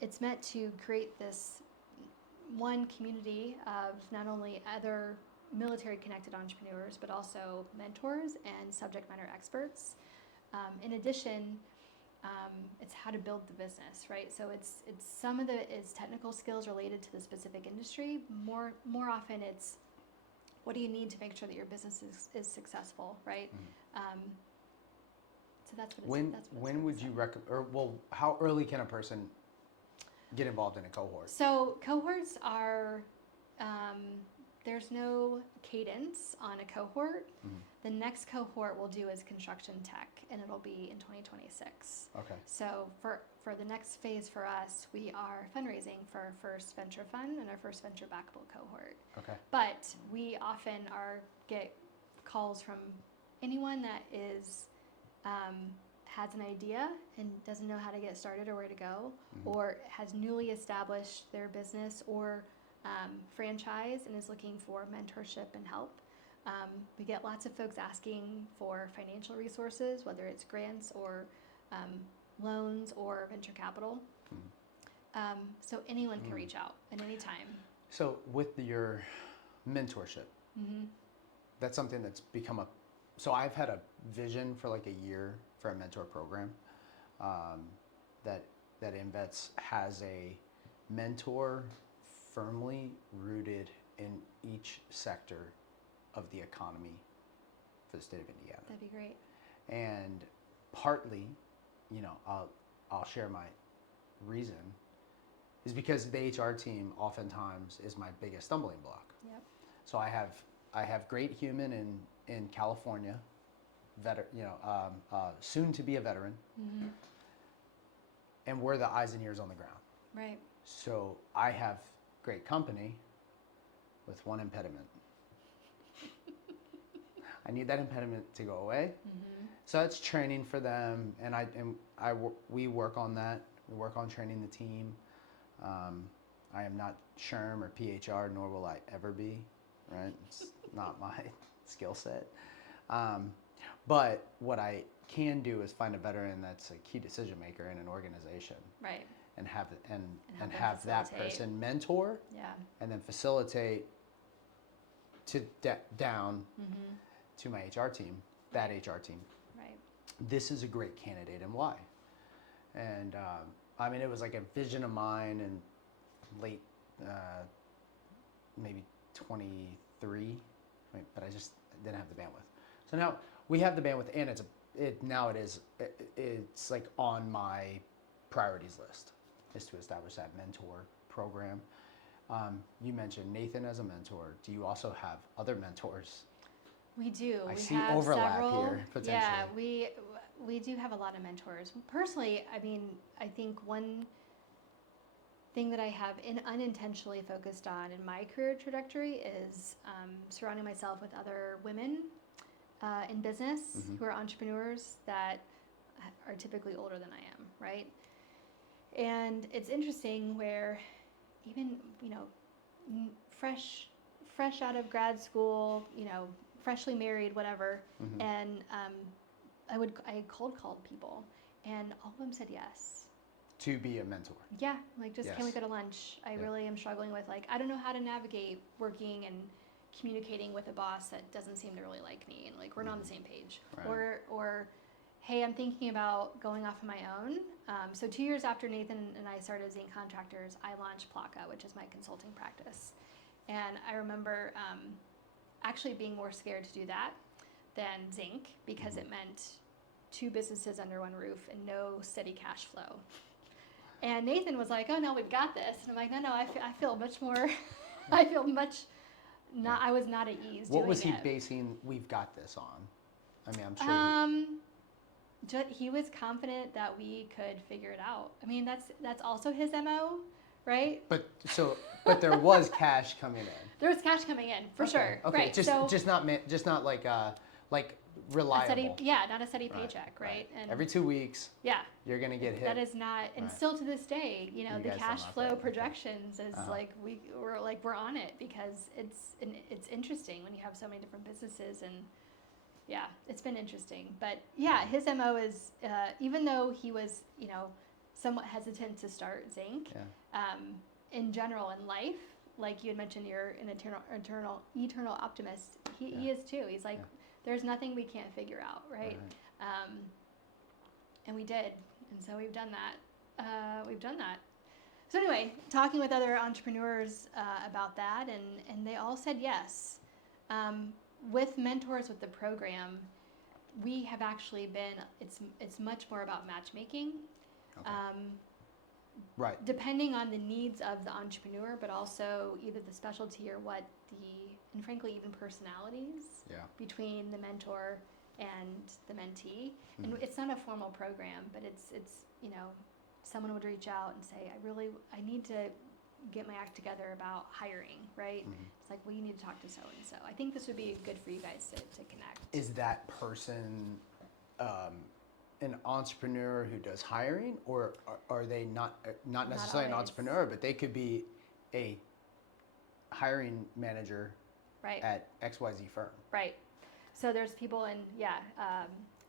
it's meant to create this one community of not only other military connected entrepreneurs, but also mentors and subject matter experts. In addition, it's how to build the business, right? So it's some of it is technical skills related to the specific industry. More often it's what do you need to make sure that your business is successful, right? So that's what it's when would you recommend, how early can a person get involved in a cohort? So cohorts are, there's no cadence on a cohort. The next cohort we'll do is construction tech, and it'll be in 2026. Okay. So for the next phase for us, we are fundraising for our first venture fund and our first venture backable cohort. Okay. But we often get calls from anyone that is has an idea and doesn't know how to get started or where to go, or has newly established their business or franchise and is looking for mentorship and help. We get lots of folks asking for financial resources, whether it's grants or loans or venture capital. So anyone can reach out at any time. So with your mentorship, that's something that's become so I've had a vision for like a year for a mentor program that INvets has a mentor firmly rooted in each sector of the economy for the state of Indiana. That'd be great. And partly, I'll share my reason, is because the HR team oftentimes is my biggest stumbling block. Yep. So I have great human in California, soon to be a veteran, and we're the eyes and ears on the ground. Right. So I have great company with one impediment. I need that impediment to go away. So that's training for them, and we work on that. We work on training the team. I am not SHRM or PHR, nor will I ever be. Right? It's not my skill set. But what I can do is find a veteran that's a key decision maker in an organization. Right. And have that facilitate. person mentor. Yeah. And then facilitate to down to my HR team, that HR team. Right. This is a great candidate and why. And it was like a vision of mine, and late, maybe 23, right? But I just didn't have the bandwidth. So now we have the bandwidth, and it's like on my priorities list is to establish that mentor program. You mentioned Nathan as a mentor. Do you also have other mentors? We do. I we see have overlap several. here, potentially. Yeah, we do have a lot of mentors. Personally, I mean, I think one thing that I have unintentionally focused on in my career trajectory is surrounding myself with other women in business who are entrepreneurs that are typically older than I am, right? And it's interesting where even, fresh out of grad school, freshly married, whatever, and I cold called people, and all of them said yes. To be a mentor. Yeah, like just can we Yes. go to lunch? I really am struggling with I don't know how to navigate working and communicating with a boss that doesn't seem to really like me, and we're not on the same page. Right. Or hey, I'm thinking about going off on my own. So 2 years after Nathan and I started Zinc Contractors, I launched Plaka, which is my consulting practice. And I remember actually being more scared to do that than Zinc because it meant 2 businesses under one roof and no steady cash flow. And Nathan was like, "Oh no, we've got this." And I'm like, "No, I feel much more. I feel much not. I was not at ease." What was he it. basing "we've got this" on? I mean, I'm sure. He was confident that we could figure it out. I mean, that's also his MO, right? But there was cash coming in. There was cash coming in for sure. Okay, right? just not like reliable. Not a steady paycheck, right? And every 2 weeks, yeah, you're gonna get hit. That is not, and still to this day, the cash flow projections is we're on it because it's interesting when you have so many different businesses, and yeah, it's been interesting. But yeah, his MO is even though he was somewhat hesitant to start Zinc, in general in life, like you had mentioned, you're an eternal optimist. He is too. He's like, there's nothing we can't figure out, right? And we did, and so we've done that. So anyway, talking with other entrepreneurs about that, and they all said yes. With mentors with the program, we have actually been. It's much more about matchmaking. Right. Depending on the needs of the entrepreneur, but also either the specialty or and frankly even personalities between the mentor and the mentee. And it's not a formal program, but it's someone would reach out and say, I need to get my act together about hiring, right? It's like, well, you need to talk to so and so. I think this would be good for you guys to connect. Is that person an entrepreneur who does hiring, or are they not necessarily an entrepreneur, but they could be a hiring manager at XYZ firm? Right. So there's people in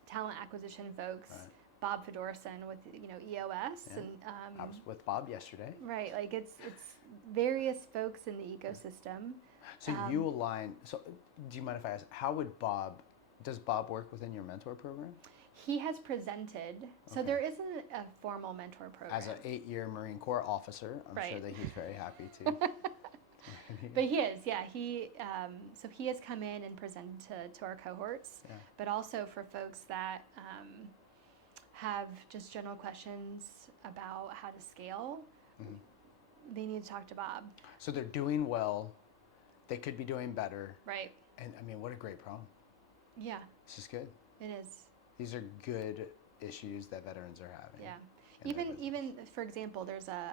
talent acquisition folks. Right. Bob Fedorsen with EOS, and I was with Bob yesterday. Right, like it's various folks in the ecosystem. So you align. So do you mind if I ask, does Bob work within your mentor program? He has presented. So there isn't a formal mentor program. As an 8-year Marine Corps officer, I'm sure that he's very happy to. But he is, yeah. So he has come in and presented to our cohorts, but also for folks that have just general questions about how to scale, they need to talk to Bob. So they're doing well. They could be doing better. Right. And I mean, what a great problem. Yeah. This is good. It is. These are good issues that veterans are having. Yeah. Even for example, there's a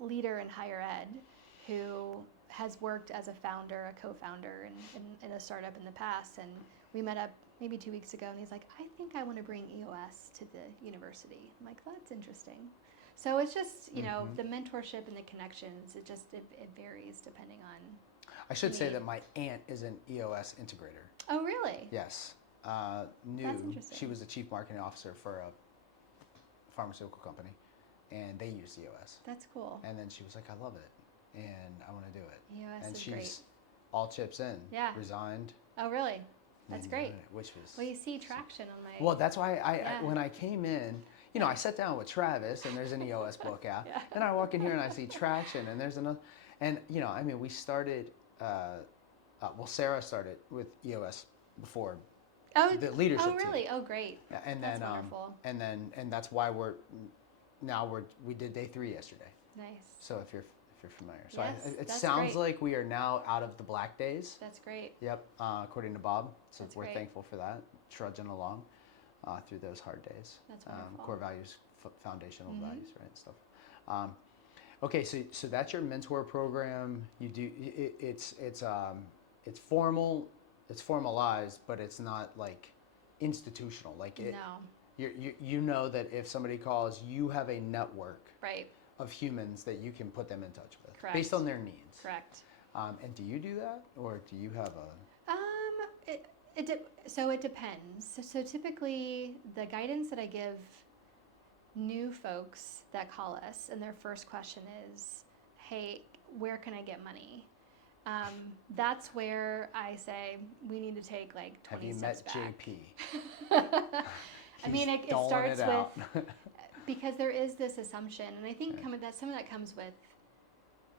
leader in higher ed who has worked as a co-founder in a startup in the past, and we met up maybe 2 weeks ago, and he's like, I think I want to bring EOS to the university. I'm like, that's interesting. So it's just, the mentorship and the connections, it varies depending on. I should say that my aunt is an EOS integrator. Oh, really? Yes. That's interesting. She was the chief marketing officer for a pharmaceutical company, and they used EOS. That's cool. And then she was like, I love it, and I want to do it. EOS and is she's great. All chips in. Yeah. Resigned. Oh, really? That's great. Which was. Well, you see traction on my. Well, that's why when I came in, I sat down with Travis and there's an EOS book out. Yeah. Then I walk in here and I see Traction and there's another. And, we started, Sarah started with EOS before the leadership oh, really? team. Oh, great. Yeah, and That's then, wonderful. and that's why we did day 3 yesterday. Nice. So if you're familiar. So Yes, it that's sounds great. like we are now out of the black days. That's great. Yep, according to Bob. So That's we're great. thankful for that, trudging along through those hard days. That's wonderful. Core values, foundational values, right, and stuff. Okay, so that's your mentor program. You do it's formal, it's formalized, but it's not like institutional. Like it. No. You know that if somebody calls, you have a network Right. of humans that you can put them in touch with, Correct. based on their needs. Correct. And do you do that, or do you have a? So it depends. So typically, the guidance that I give new folks that call us, and their first question is, "Hey, where can I get money?" That's where I say we need to take like 20 steps back. Have you met JP? I mean, it doling starts it out. with because there is this assumption, and I think some of that comes with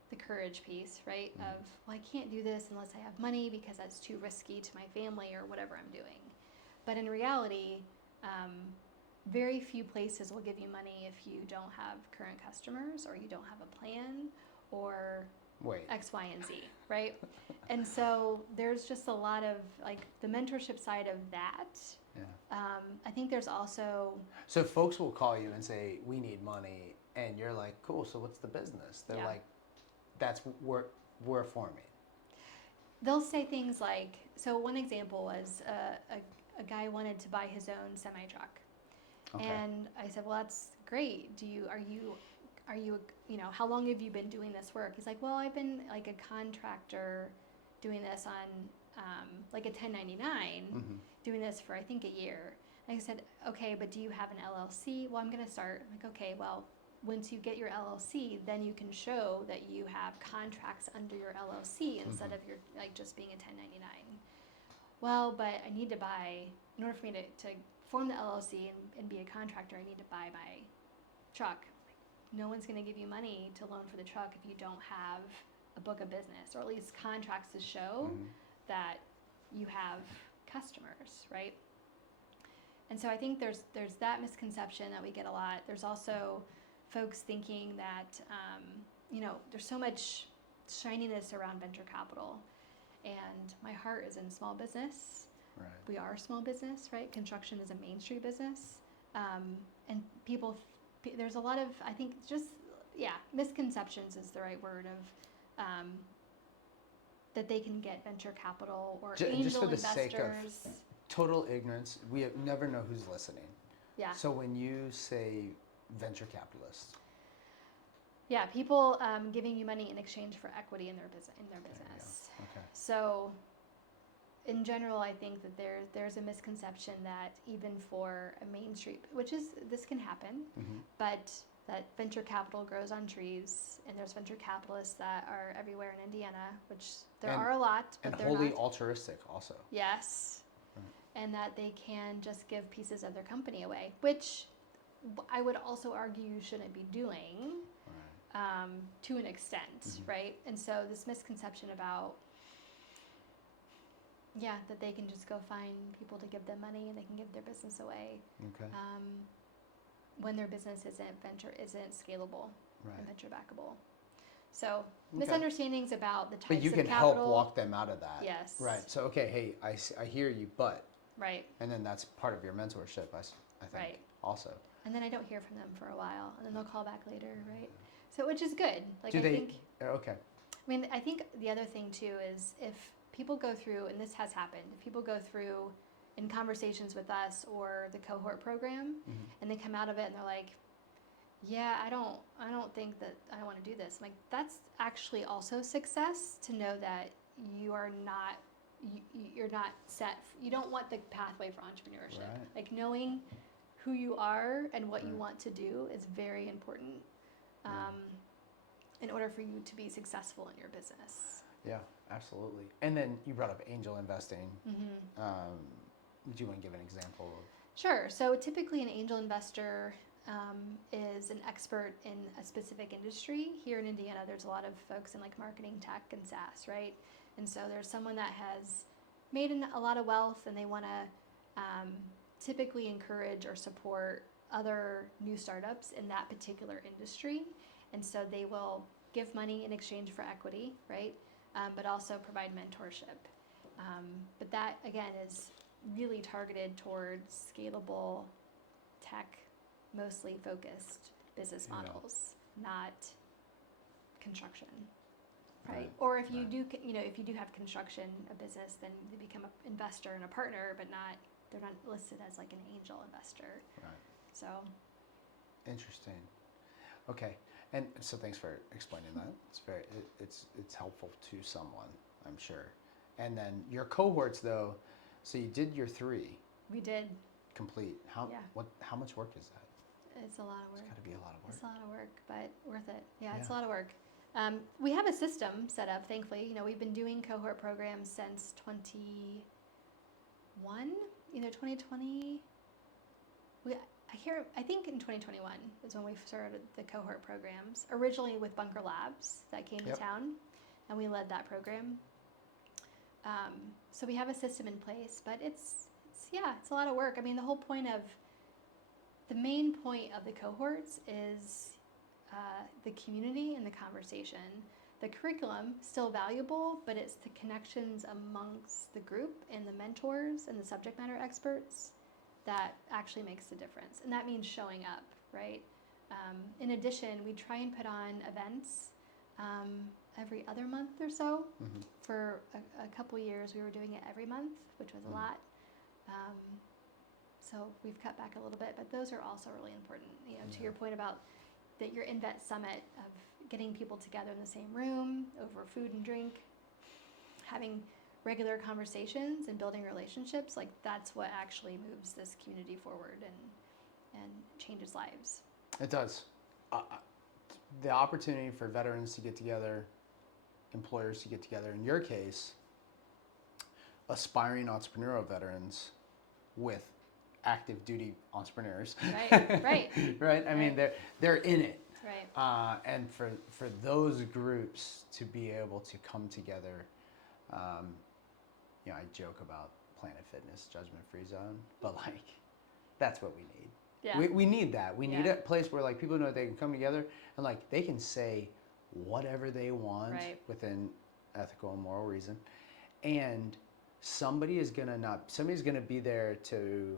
the courage piece, right? Of, well, I can't do this unless I have money because that's too risky to my family or whatever I'm doing. But in reality, very few places will give you money if you don't have current customers or you don't have a plan or X, Y, and Z, right? And so there's just a lot of like the mentorship side of that. Yeah. I think there's also. So folks will call you and say, "We need money," and you're like, "Cool. So what's the business?" They're like, "That's we're forming." They'll say things like, so one example was a guy wanted to buy his own semi truck, and I said, "Well, that's great. Are you how long have you been doing this work?" He's like, "Well, I've been like a contractor doing this on like a 1099, doing this for I think a year." And I said, "Okay, but do you have an LLC?" "Well, I'm going to start." I'm like, "Okay, well, once you get your LLC, then you can show that you have contracts under your LLC instead of your like just being a 1099. "Well, but I need to buy, in order for me to form the LLC and be a contractor, I need to buy my truck." No one's going to give you money to loan for the truck if you don't have a book of business, or at least contracts to show that you have customers, right? And so I think there's that misconception that we get a lot. There's also folks thinking that there's so much shininess around venture capital, and my heart is in small business. Right. We are a small business, right? Construction is a Main Street business, and people. There's a lot of, I think, misconceptions is the right word of that they can get venture capital or angel just for the investors. sake of total ignorance, we never know who's listening. Yeah. So when you say venture capitalists, yeah, people giving you money in exchange for equity in their business. Okay. So in general, I think that there's a misconception that even for a Main Street, this can happen, but that venture capital grows on trees, and there's venture capitalists that are everywhere in Indiana, which there are a lot, but and they're wholly not. altruistic also. Yes, and that they can just give pieces of their company away, which I would also argue you shouldn't be doing to an extent, right? And so this misconception about that they can just go find people to give them money and they can give their business away. Okay. When their business isn't scalable and venture backable. So Okay. misunderstandings about the types But you of can capital. help walk them out of that. Yes. Right. So okay, hey, I hear you, but. Right. And then that's part of your mentorship, I think. Right. Also. And then I don't hear from them for a while, and then they'll call back later, right? So which is good. Like Okay. I mean, I think the other thing too is if people go through, and this has happened, if people go through in conversations with us or the cohort program, and they come out of it and they're like, "Yeah, I don't think that I want to do this." I'm like, that's actually also success to know that you're not set. You don't want the pathway for entrepreneurship. Right. Like knowing who you are and what you want to do is very important in order for you to be successful in your business. Yeah, absolutely. And then you brought up angel investing. Do you want to give an example of? Sure. So typically an angel investor is an expert in a specific industry. Here in Indiana, there's a lot of folks in like marketing, tech, and SaaS, right? And so there's someone that has made a lot of wealth, and they want to typically encourage or support other new startups in that particular industry. And so they will give money in exchange for equity, right? But also provide mentorship. But that, again, is really targeted towards scalable tech, mostly focused business models, not construction, right? Or if you do, if you do have construction, a business, then they become an investor and a partner, but they're not listed as like an angel investor. Right. So. Interesting. Okay, and so thanks for explaining that. It's helpful to someone, I'm sure. And then your cohorts, though. So you did your 3. We did. Complete. How much work is that? It's a lot of work. It's got to be a lot of work. It's a lot of work, but worth it. Yeah, it's a lot of work. We have a system set up, thankfully. We've been doing cohort programs since 21, either 2020. I think in 2021 is when we started the cohort programs. Originally with Bunker Labs that came to town, and we led that program. So we have a system in place, but it's a lot of work. I mean, the main point of the cohorts is the community and the conversation. The curriculum, still valuable, but it's the connections amongst the group and the mentors and the subject matter experts that actually makes the difference. And that means showing up, right? In addition, we try and put on events every other month or so. Mm-hmm. For a couple years, we were doing it every month, which was a lot. So we've cut back a little bit, but those are also really important. To your point about your INvets summit of getting people together in the same room over food and drink, having regular conversations and building relationships, like that's what actually moves this community forward and changes lives. It does. The opportunity for veterans to get together, employers to get together, in your case, aspiring entrepreneurial veterans with active duty entrepreneurs. Right. Right? I mean, they're in it. Right. And for those groups to be able to come together, I joke about Planet Fitness, judgment-free zone, but like, that's what we need. Yeah. We need that. We need a place where like people know they can come together and like they can say whatever they want within ethical and moral reason, and somebody's gonna be there to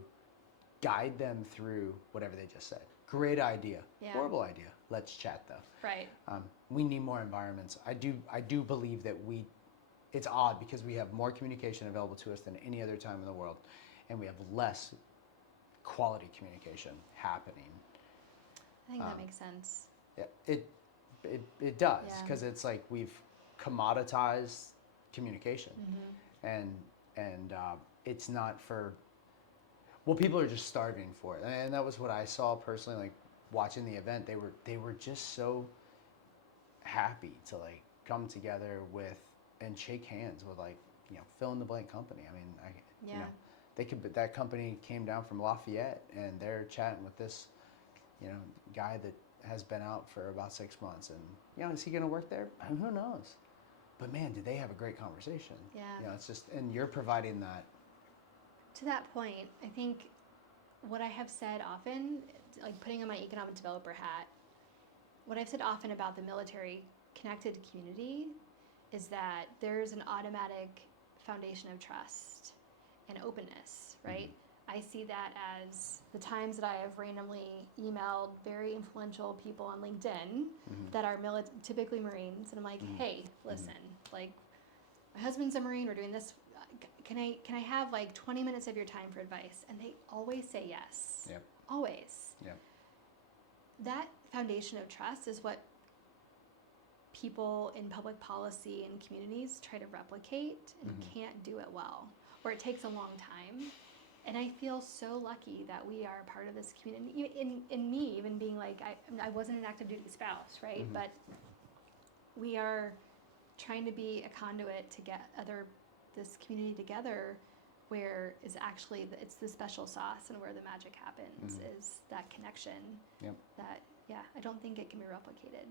guide them through whatever they just said. Great idea. Yeah. Horrible idea. Let's chat though. Right. We need more environments. I do believe that it's odd because we have more communication available to us than any other time in the world, and we have less quality communication happening. I think that makes sense. Yeah, it does, because it's like we've commoditized communication, and it's not for. Well, people are just starving for it, and that was what I saw personally. Like watching the event, they were just so happy to like come together with and shake hands with like fill in the blank company. I mean, that company came down from Lafayette, and they're chatting with this guy that has been out for about 6 months, and is he going to work there? Who knows? But man, did they have a great conversation? Yeah. It's just, and you're providing that. To that point, I think what I have said often, like putting on my economic developer hat, what I've said often about the military connected community is that there's an automatic foundation of trust and openness, right? I see that as the times that I have randomly emailed very influential people on LinkedIn that are typically Marines, and I'm like, hey, listen, like my husband's a Marine, we're doing this. Can I have like 20 minutes of your time for advice? And they always say yes. Yep. Always. Yep. That foundation of trust is what people in public policy and communities try to replicate and can't do it well, or it takes a long time. And I feel so lucky that we are part of this community. In me, even being like, I wasn't an active duty spouse, right? But we are trying to be a conduit to get this community together where is actually it's the special sauce and where the magic happens is that connection. Yep. That I don't think it can be replicated.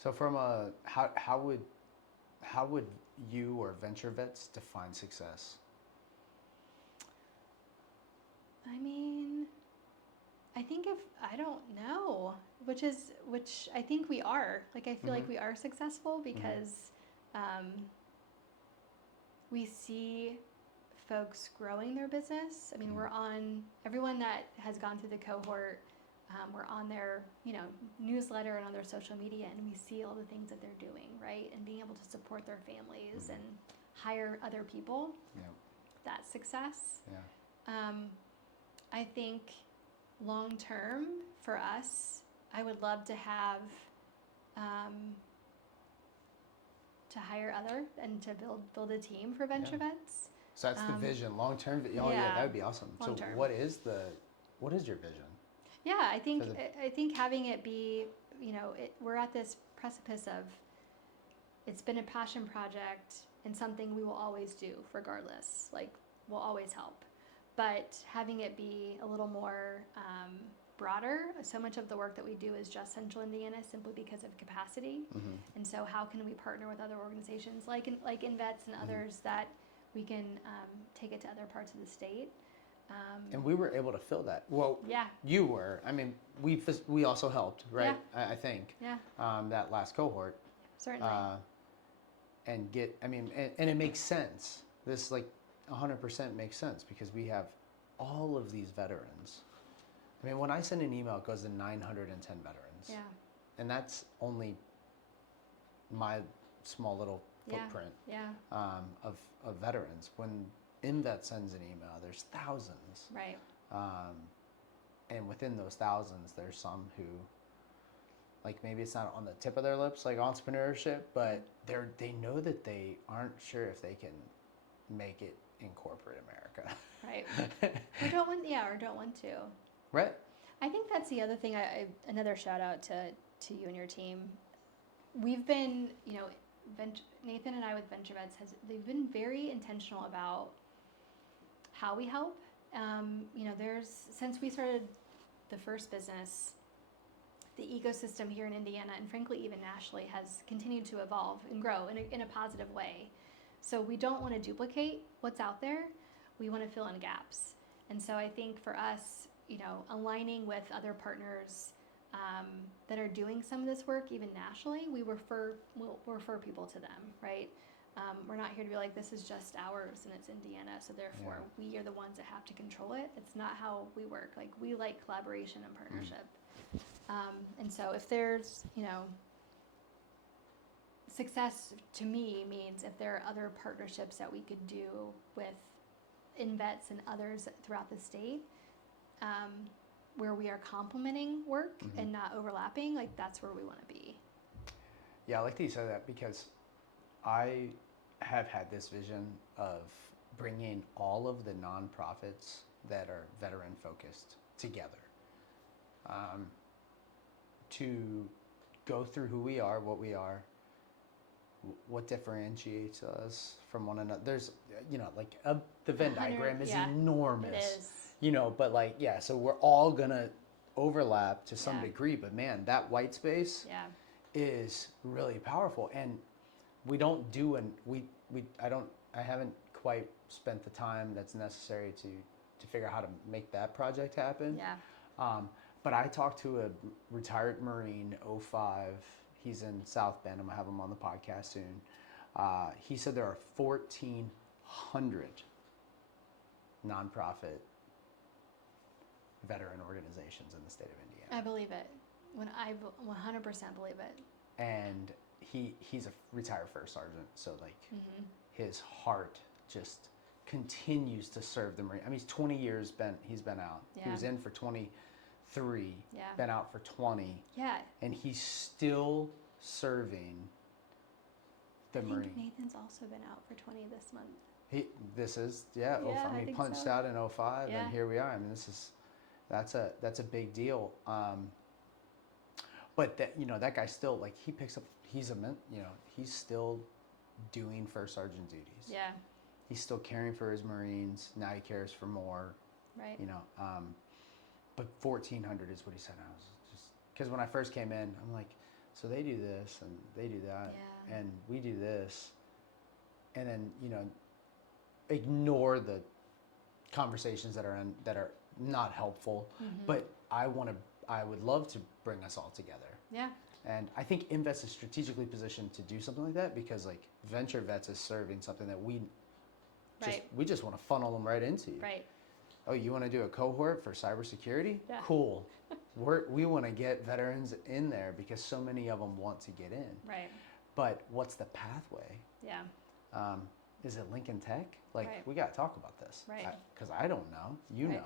So from a how would you or VentureVets define success? I mean, I think I don't know, which I think we are. Like, I feel like we are successful because we see folks growing their business. I mean, everyone that has gone through the cohort, we're on their, newsletter and on their social media, and we see all the things that they're doing, right? And being able to support their families and hire other people, that's success. Yeah. I think long term for us, I would love to have to hire and to build a team for VentureVets. So that's the vision, long term. Oh yeah, that would be awesome. So what is your vision? Yeah, I think having it be, we're at this precipice of, it's been a passion project and something we will always do regardless. Like, we'll always help. But having it be a little more broader, so much of the work that we do is just Central Indiana simply because of capacity. And so how can we partner with other organizations like INvets and others that we can take it to other parts of the state? And we were able to fill that. Well, yeah. You were. I mean, we also helped, right? Yeah. I think. Yeah. That last cohort. Certainly. And it makes sense. This 100% makes sense because we have all of these veterans. I mean, when I send an email, it goes to 910 veterans. Yeah. And that's only my small little footprint of veterans. When INvets sends an email, there's thousands. Right. And within those thousands, there's some who, maybe it's not on the tip of their lips, like entrepreneurship, but they know that they aren't sure if they can make it in corporate America. Right. or don't want to. Right. I think that's the other thing. Another shout out to you and your team. We've been, Nathan and I with VentureVets they've been very intentional about how we help. Since we started the first business, the ecosystem here in Indiana and frankly even nationally has continued to evolve and grow in a positive way. So we don't want to duplicate what's out there. We want to fill in gaps. And so I think for us, aligning with other partners that are doing some of this work, even nationally, we'll refer people to them, right? We're not here to be like, this is just ours and it's Indiana, so therefore we are the ones that have to control it. It's not how we work. Like, we like collaboration and partnership. And so if there's, success to me means if there are other partnerships that we could do with INvets and others throughout the state, where we are complementing work and not overlapping, that's where we want to be. Yeah, I like that you said that because I have had this vision of bringing all of the nonprofits that are veteran focused together to go through who we are, what we are, what differentiates us from one another. There's, the Venn diagram is enormous. It is. But so we're all gonna overlap to some degree, but man, that white space is really powerful. And we don't do, I haven't quite spent the time that's necessary to figure out how to make that project happen. Yeah. But I talked to a retired Marine, 05. He's in South Bend. I'm gonna have him on the podcast soon. He said there are 1,400 nonprofit veteran organizations in the state of Indiana. I believe it. I 100% believe it. And he's a retired first sergeant, so his heart just continues to serve the Marine. I mean, he's 20 years he's been out. Yeah. He was in for 23, been out for 20. Yeah. And he's still serving the Marine. I think Nathan's also been out for 20 this month. He punched so. out in 05 Yeah. and here we are. I mean, that's a big deal. But that guy still, he picks up, he's still doing first sergeant duties. Yeah. he's still caring for his Marines. Now he cares for more. Right. You know, but 1,400 is what he said. I was just because when I first came in, I'm like, so they do this and they do that, Yeah. and we do this, and then ignore the conversations that are not helpful. But I would love to bring us all together. Yeah. And I think INvets is strategically positioned to do something like that because like VentureVets is serving something that we just want to funnel them right into. Right. Oh, you want to do a cohort for cybersecurity? Yeah. Cool. We want to get veterans in there because so many of them want to get in. Right. But what's the pathway? Yeah. Is it Lincoln Tech? Like, Right. we got to talk about this. Right. Because I don't know. You Right.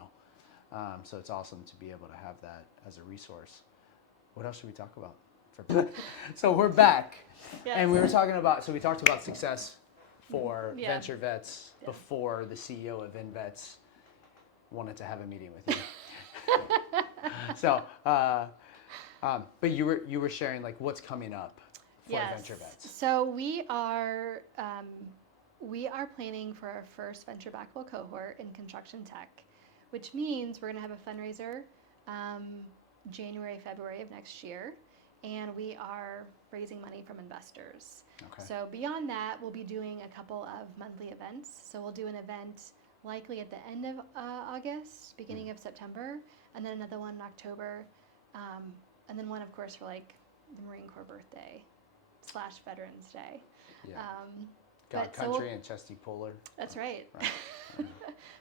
know. So it's awesome to be able to have that as a resource. What else should we talk about? So we're back. Yes. And we talked about success for Yeah. VentureVets Yeah. before the CEO of INvets wanted to have a meeting with you. So, but you were sharing like what's coming up for VentureVets. So we are planning for our first venture backable cohort in construction tech, which means we're going to have a fundraiser January, February of next year, and we are raising money from investors. Okay. So beyond that, we'll be doing a couple of monthly events. So we'll do an event likely at the end of August, beginning of September, and then another one in October, and then one, of course, for like the Marine Corps birthday / Veterans Day. Yeah. But Country and Chesty Puller. That's right. Right.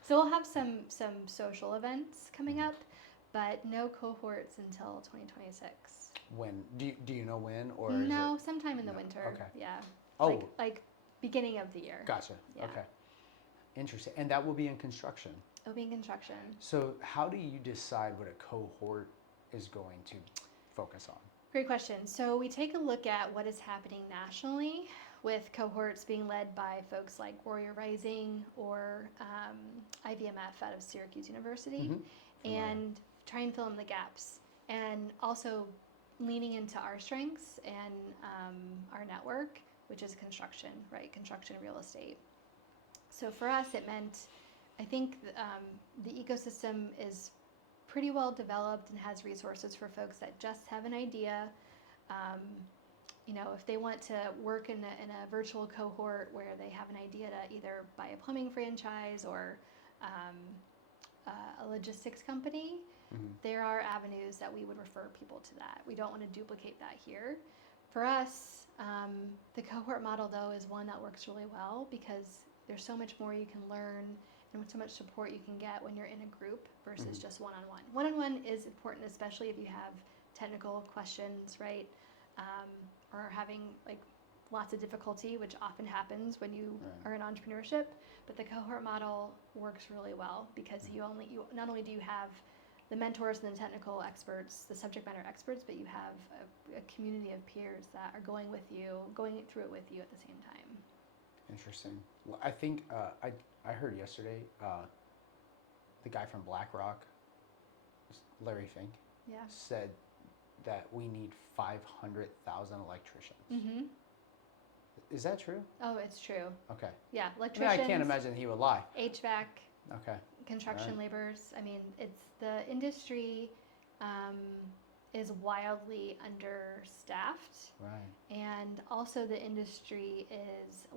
So we'll have some social events coming up, but no cohorts until 2026. When do you know when or No, is it? sometime in the No. winter. Okay. Yeah. Oh. Like beginning of the year. Gotcha. Yeah. Okay. Interesting. And that will be in construction. It'll be in construction. So how do you decide what a cohort is going to focus on? Great question. So we take a look at what is happening nationally with cohorts being led by folks like Warrior Rising or IVMF out of Syracuse University, and try and fill in the gaps. And also leaning into our strengths and our network, which is construction, right? Construction and real estate. So for us, it meant, I think the ecosystem is pretty well developed and has resources for folks that just have an idea. If they want to work in a virtual cohort where they have an idea to either buy a plumbing franchise or a logistics company, there are avenues that we would refer people to that. We don't want to duplicate that here. For us, the cohort model, though, is one that works really well because there's so much more you can learn and so much support you can get when you're in a group versus just one-on-one. One-on-one is important, especially if you have technical questions, right? Or having like lots of difficulty, which often happens when you are in entrepreneurship. But the cohort model works really well because you not only do you have the mentors and the technical experts, the subject matter experts, but you have a community of peers that are going through it with you at the same time. Interesting. Well, I think I heard yesterday the guy from BlackRock, Larry Fink, said that we need 500,000 electricians. Mm-hmm. Is that true? Oh, it's true. Okay. Yeah, electricians. I can't imagine he would lie. HVAC. Okay. Construction laborers. I mean, the industry is wildly understaffed. Right. And also the industry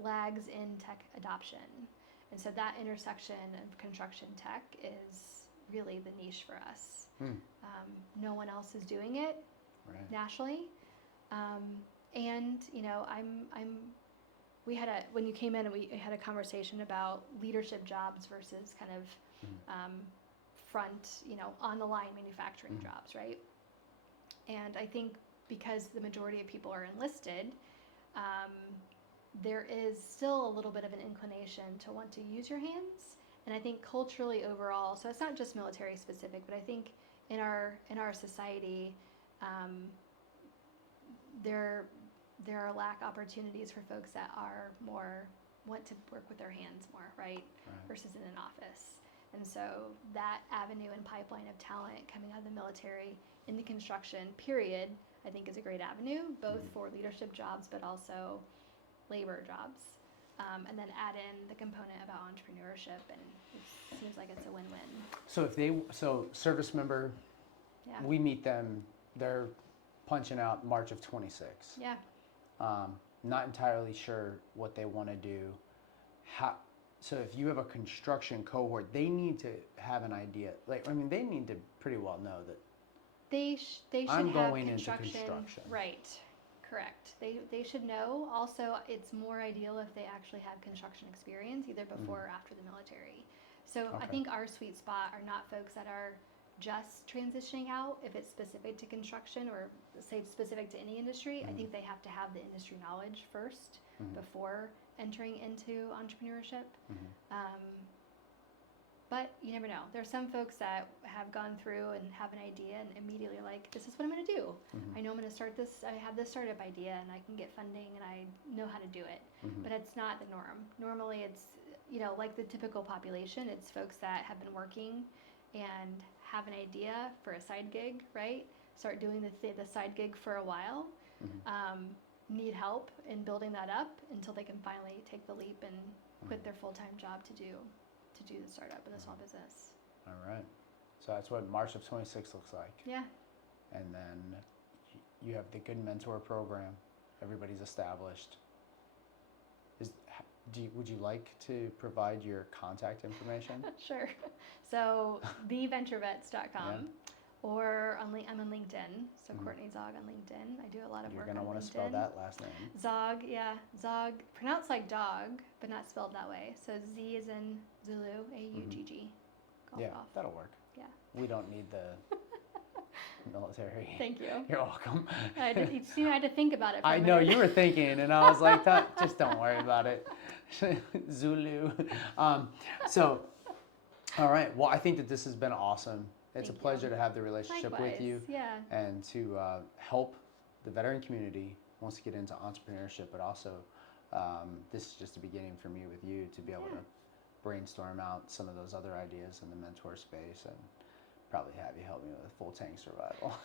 lags in tech adoption. And so that intersection of construction tech is really the niche for us. No one else is doing it nationally. And when you came in, we had a conversation about leadership jobs versus kind of front, on the line manufacturing jobs, right? And I think because the majority of people are enlisted, there is still a little bit of an inclination to want to use your hands. And I think culturally overall, so it's not just military specific, but I think in our society, there are lack opportunities for folks that want to work with their hands more, right? Versus in an office. And so that avenue and pipeline of talent coming out of the military into construction, period, I think is a great avenue, both for leadership jobs, but also labor jobs. and then add in the component about entrepreneurship, and it seems like it's a win-win. So service member, Yeah. we meet them, they're punching out March of 26. Yeah. Not entirely sure what they want to do. So if you have a construction cohort, they need to have an idea. They need to pretty well know that They should I'm have going into construction. construction. Right. Correct. They should know. Also, it's more ideal if they actually have construction experience, either before or after the military. So I Okay. think our sweet spot are not folks that are just transitioning out. If it's specific to construction or say specific to any industry, I think they have to have the industry knowledge first before entering into entrepreneurship. But you never know. There's some folks that have gone through and have an idea and immediately like, this is what I'm going to do. I know I'm going to start this. I have this startup idea and I can get funding and I know how to do it. But it's not the norm. Normally it's, like the typical population, it's folks that have been working and have an idea for a side gig, right? Start doing the side gig for a while. Need help in building that up until they can finally take the leap and quit their full-time job to do the startup and the small business. All right. So that's what March of 26 looks like. Yeah. And then you have the Good Mentor program. Everybody's established. Would you like to provide your contact information? Sure. So VentureVets.com. Or I'm on LinkedIn, so Courtney Zaugg on LinkedIn. I do a lot of work on LinkedIn. You're going to want to spell that last name. Zaugg, yeah. Zaugg, pronounced like dog, but not spelled that way. So Z is in Zulu, A-U-G-G. Yeah, off. that'll work. Yeah. We don't need the military. Thank you. You're welcome. I had to think about it for I a know, minute. you were thinking, and I was like, just don't worry about it. Zulu. So, all right. Well, I think that this has been awesome. It's Thank a pleasure you. to have the relationship Likewise, with you yeah. and to help the veteran community wants to get into entrepreneurship, but also this is just the beginning for me with you to be able to brainstorm out some of those other ideas in the mentor space and probably have you help me with full tank survival.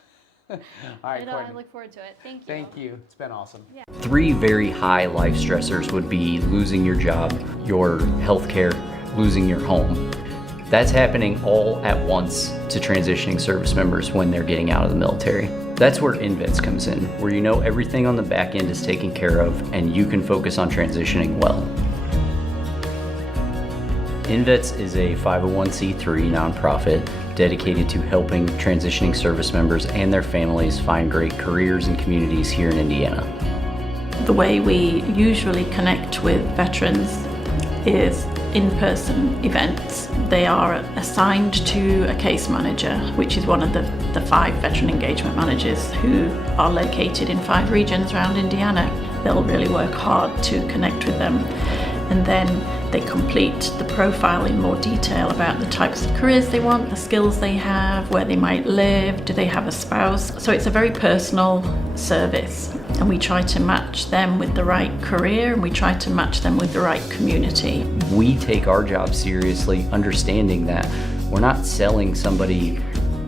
All right, Courtney. I look forward to it. Thank you. Thank you. It's been awesome. Yeah. 3 very high life stressors would be losing your job, your healthcare, losing your home. That's happening all at once to transitioning service members when they're getting out of the military. That's where INvets comes in, where you know everything on the back end is taken care of and you can focus on transitioning well. INvets is a 501c3 nonprofit dedicated to helping transitioning service members and their families find great careers and communities here in Indiana. The way we usually connect with veterans is in-person events. They are assigned to a case manager, which is one of the 5 veteran engagement managers who are located in 5 regions around Indiana. They'll really work hard to connect with them. And then they complete the profile in more detail about the types of careers they want, the skills they have, where they might live, do they have a spouse. So it's a very personal service. And we try to match them with the right career, and we try to match them with the right community. We take our job seriously, understanding that we're not selling somebody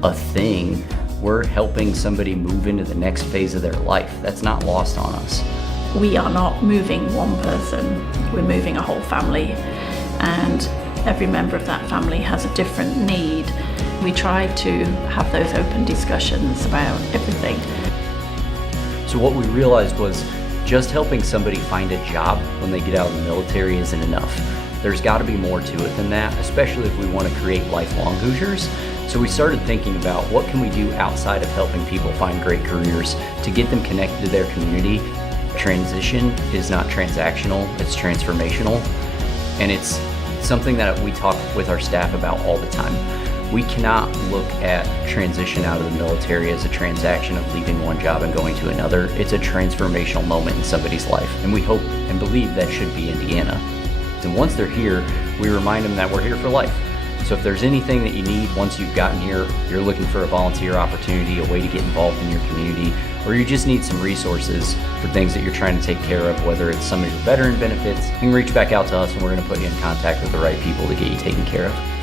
a thing, we're helping somebody move into the next phase of their life. That's not lost on us. We are not moving one person, we're moving a whole family, and every member of that family has a different need. We try to have those open discussions about everything. So what we realized was just helping somebody find a job when they get out of the military isn't enough. There's got to be more to it than that, especially if we want to create lifelong Hoosiers. So we started thinking about what can we do outside of helping people find great careers to get them connected to their community. Transition is not transactional, it's transformational. And it's something that we talk with our staff about all the time. We cannot look at transition out of the military as a transaction of leaving one job and going to another. It's a transformational moment in somebody's life, and we hope and believe that should be Indiana. And once they're here, we remind them that we're here for life. So if there's anything that you need once you've gotten here, you're looking for a volunteer opportunity, a way to get involved in your community, or you just need some resources for things that you're trying to take care of, whether it's some of your veteran benefits, you can reach back out to us and we're going to put you in contact with the right people to get you taken care of.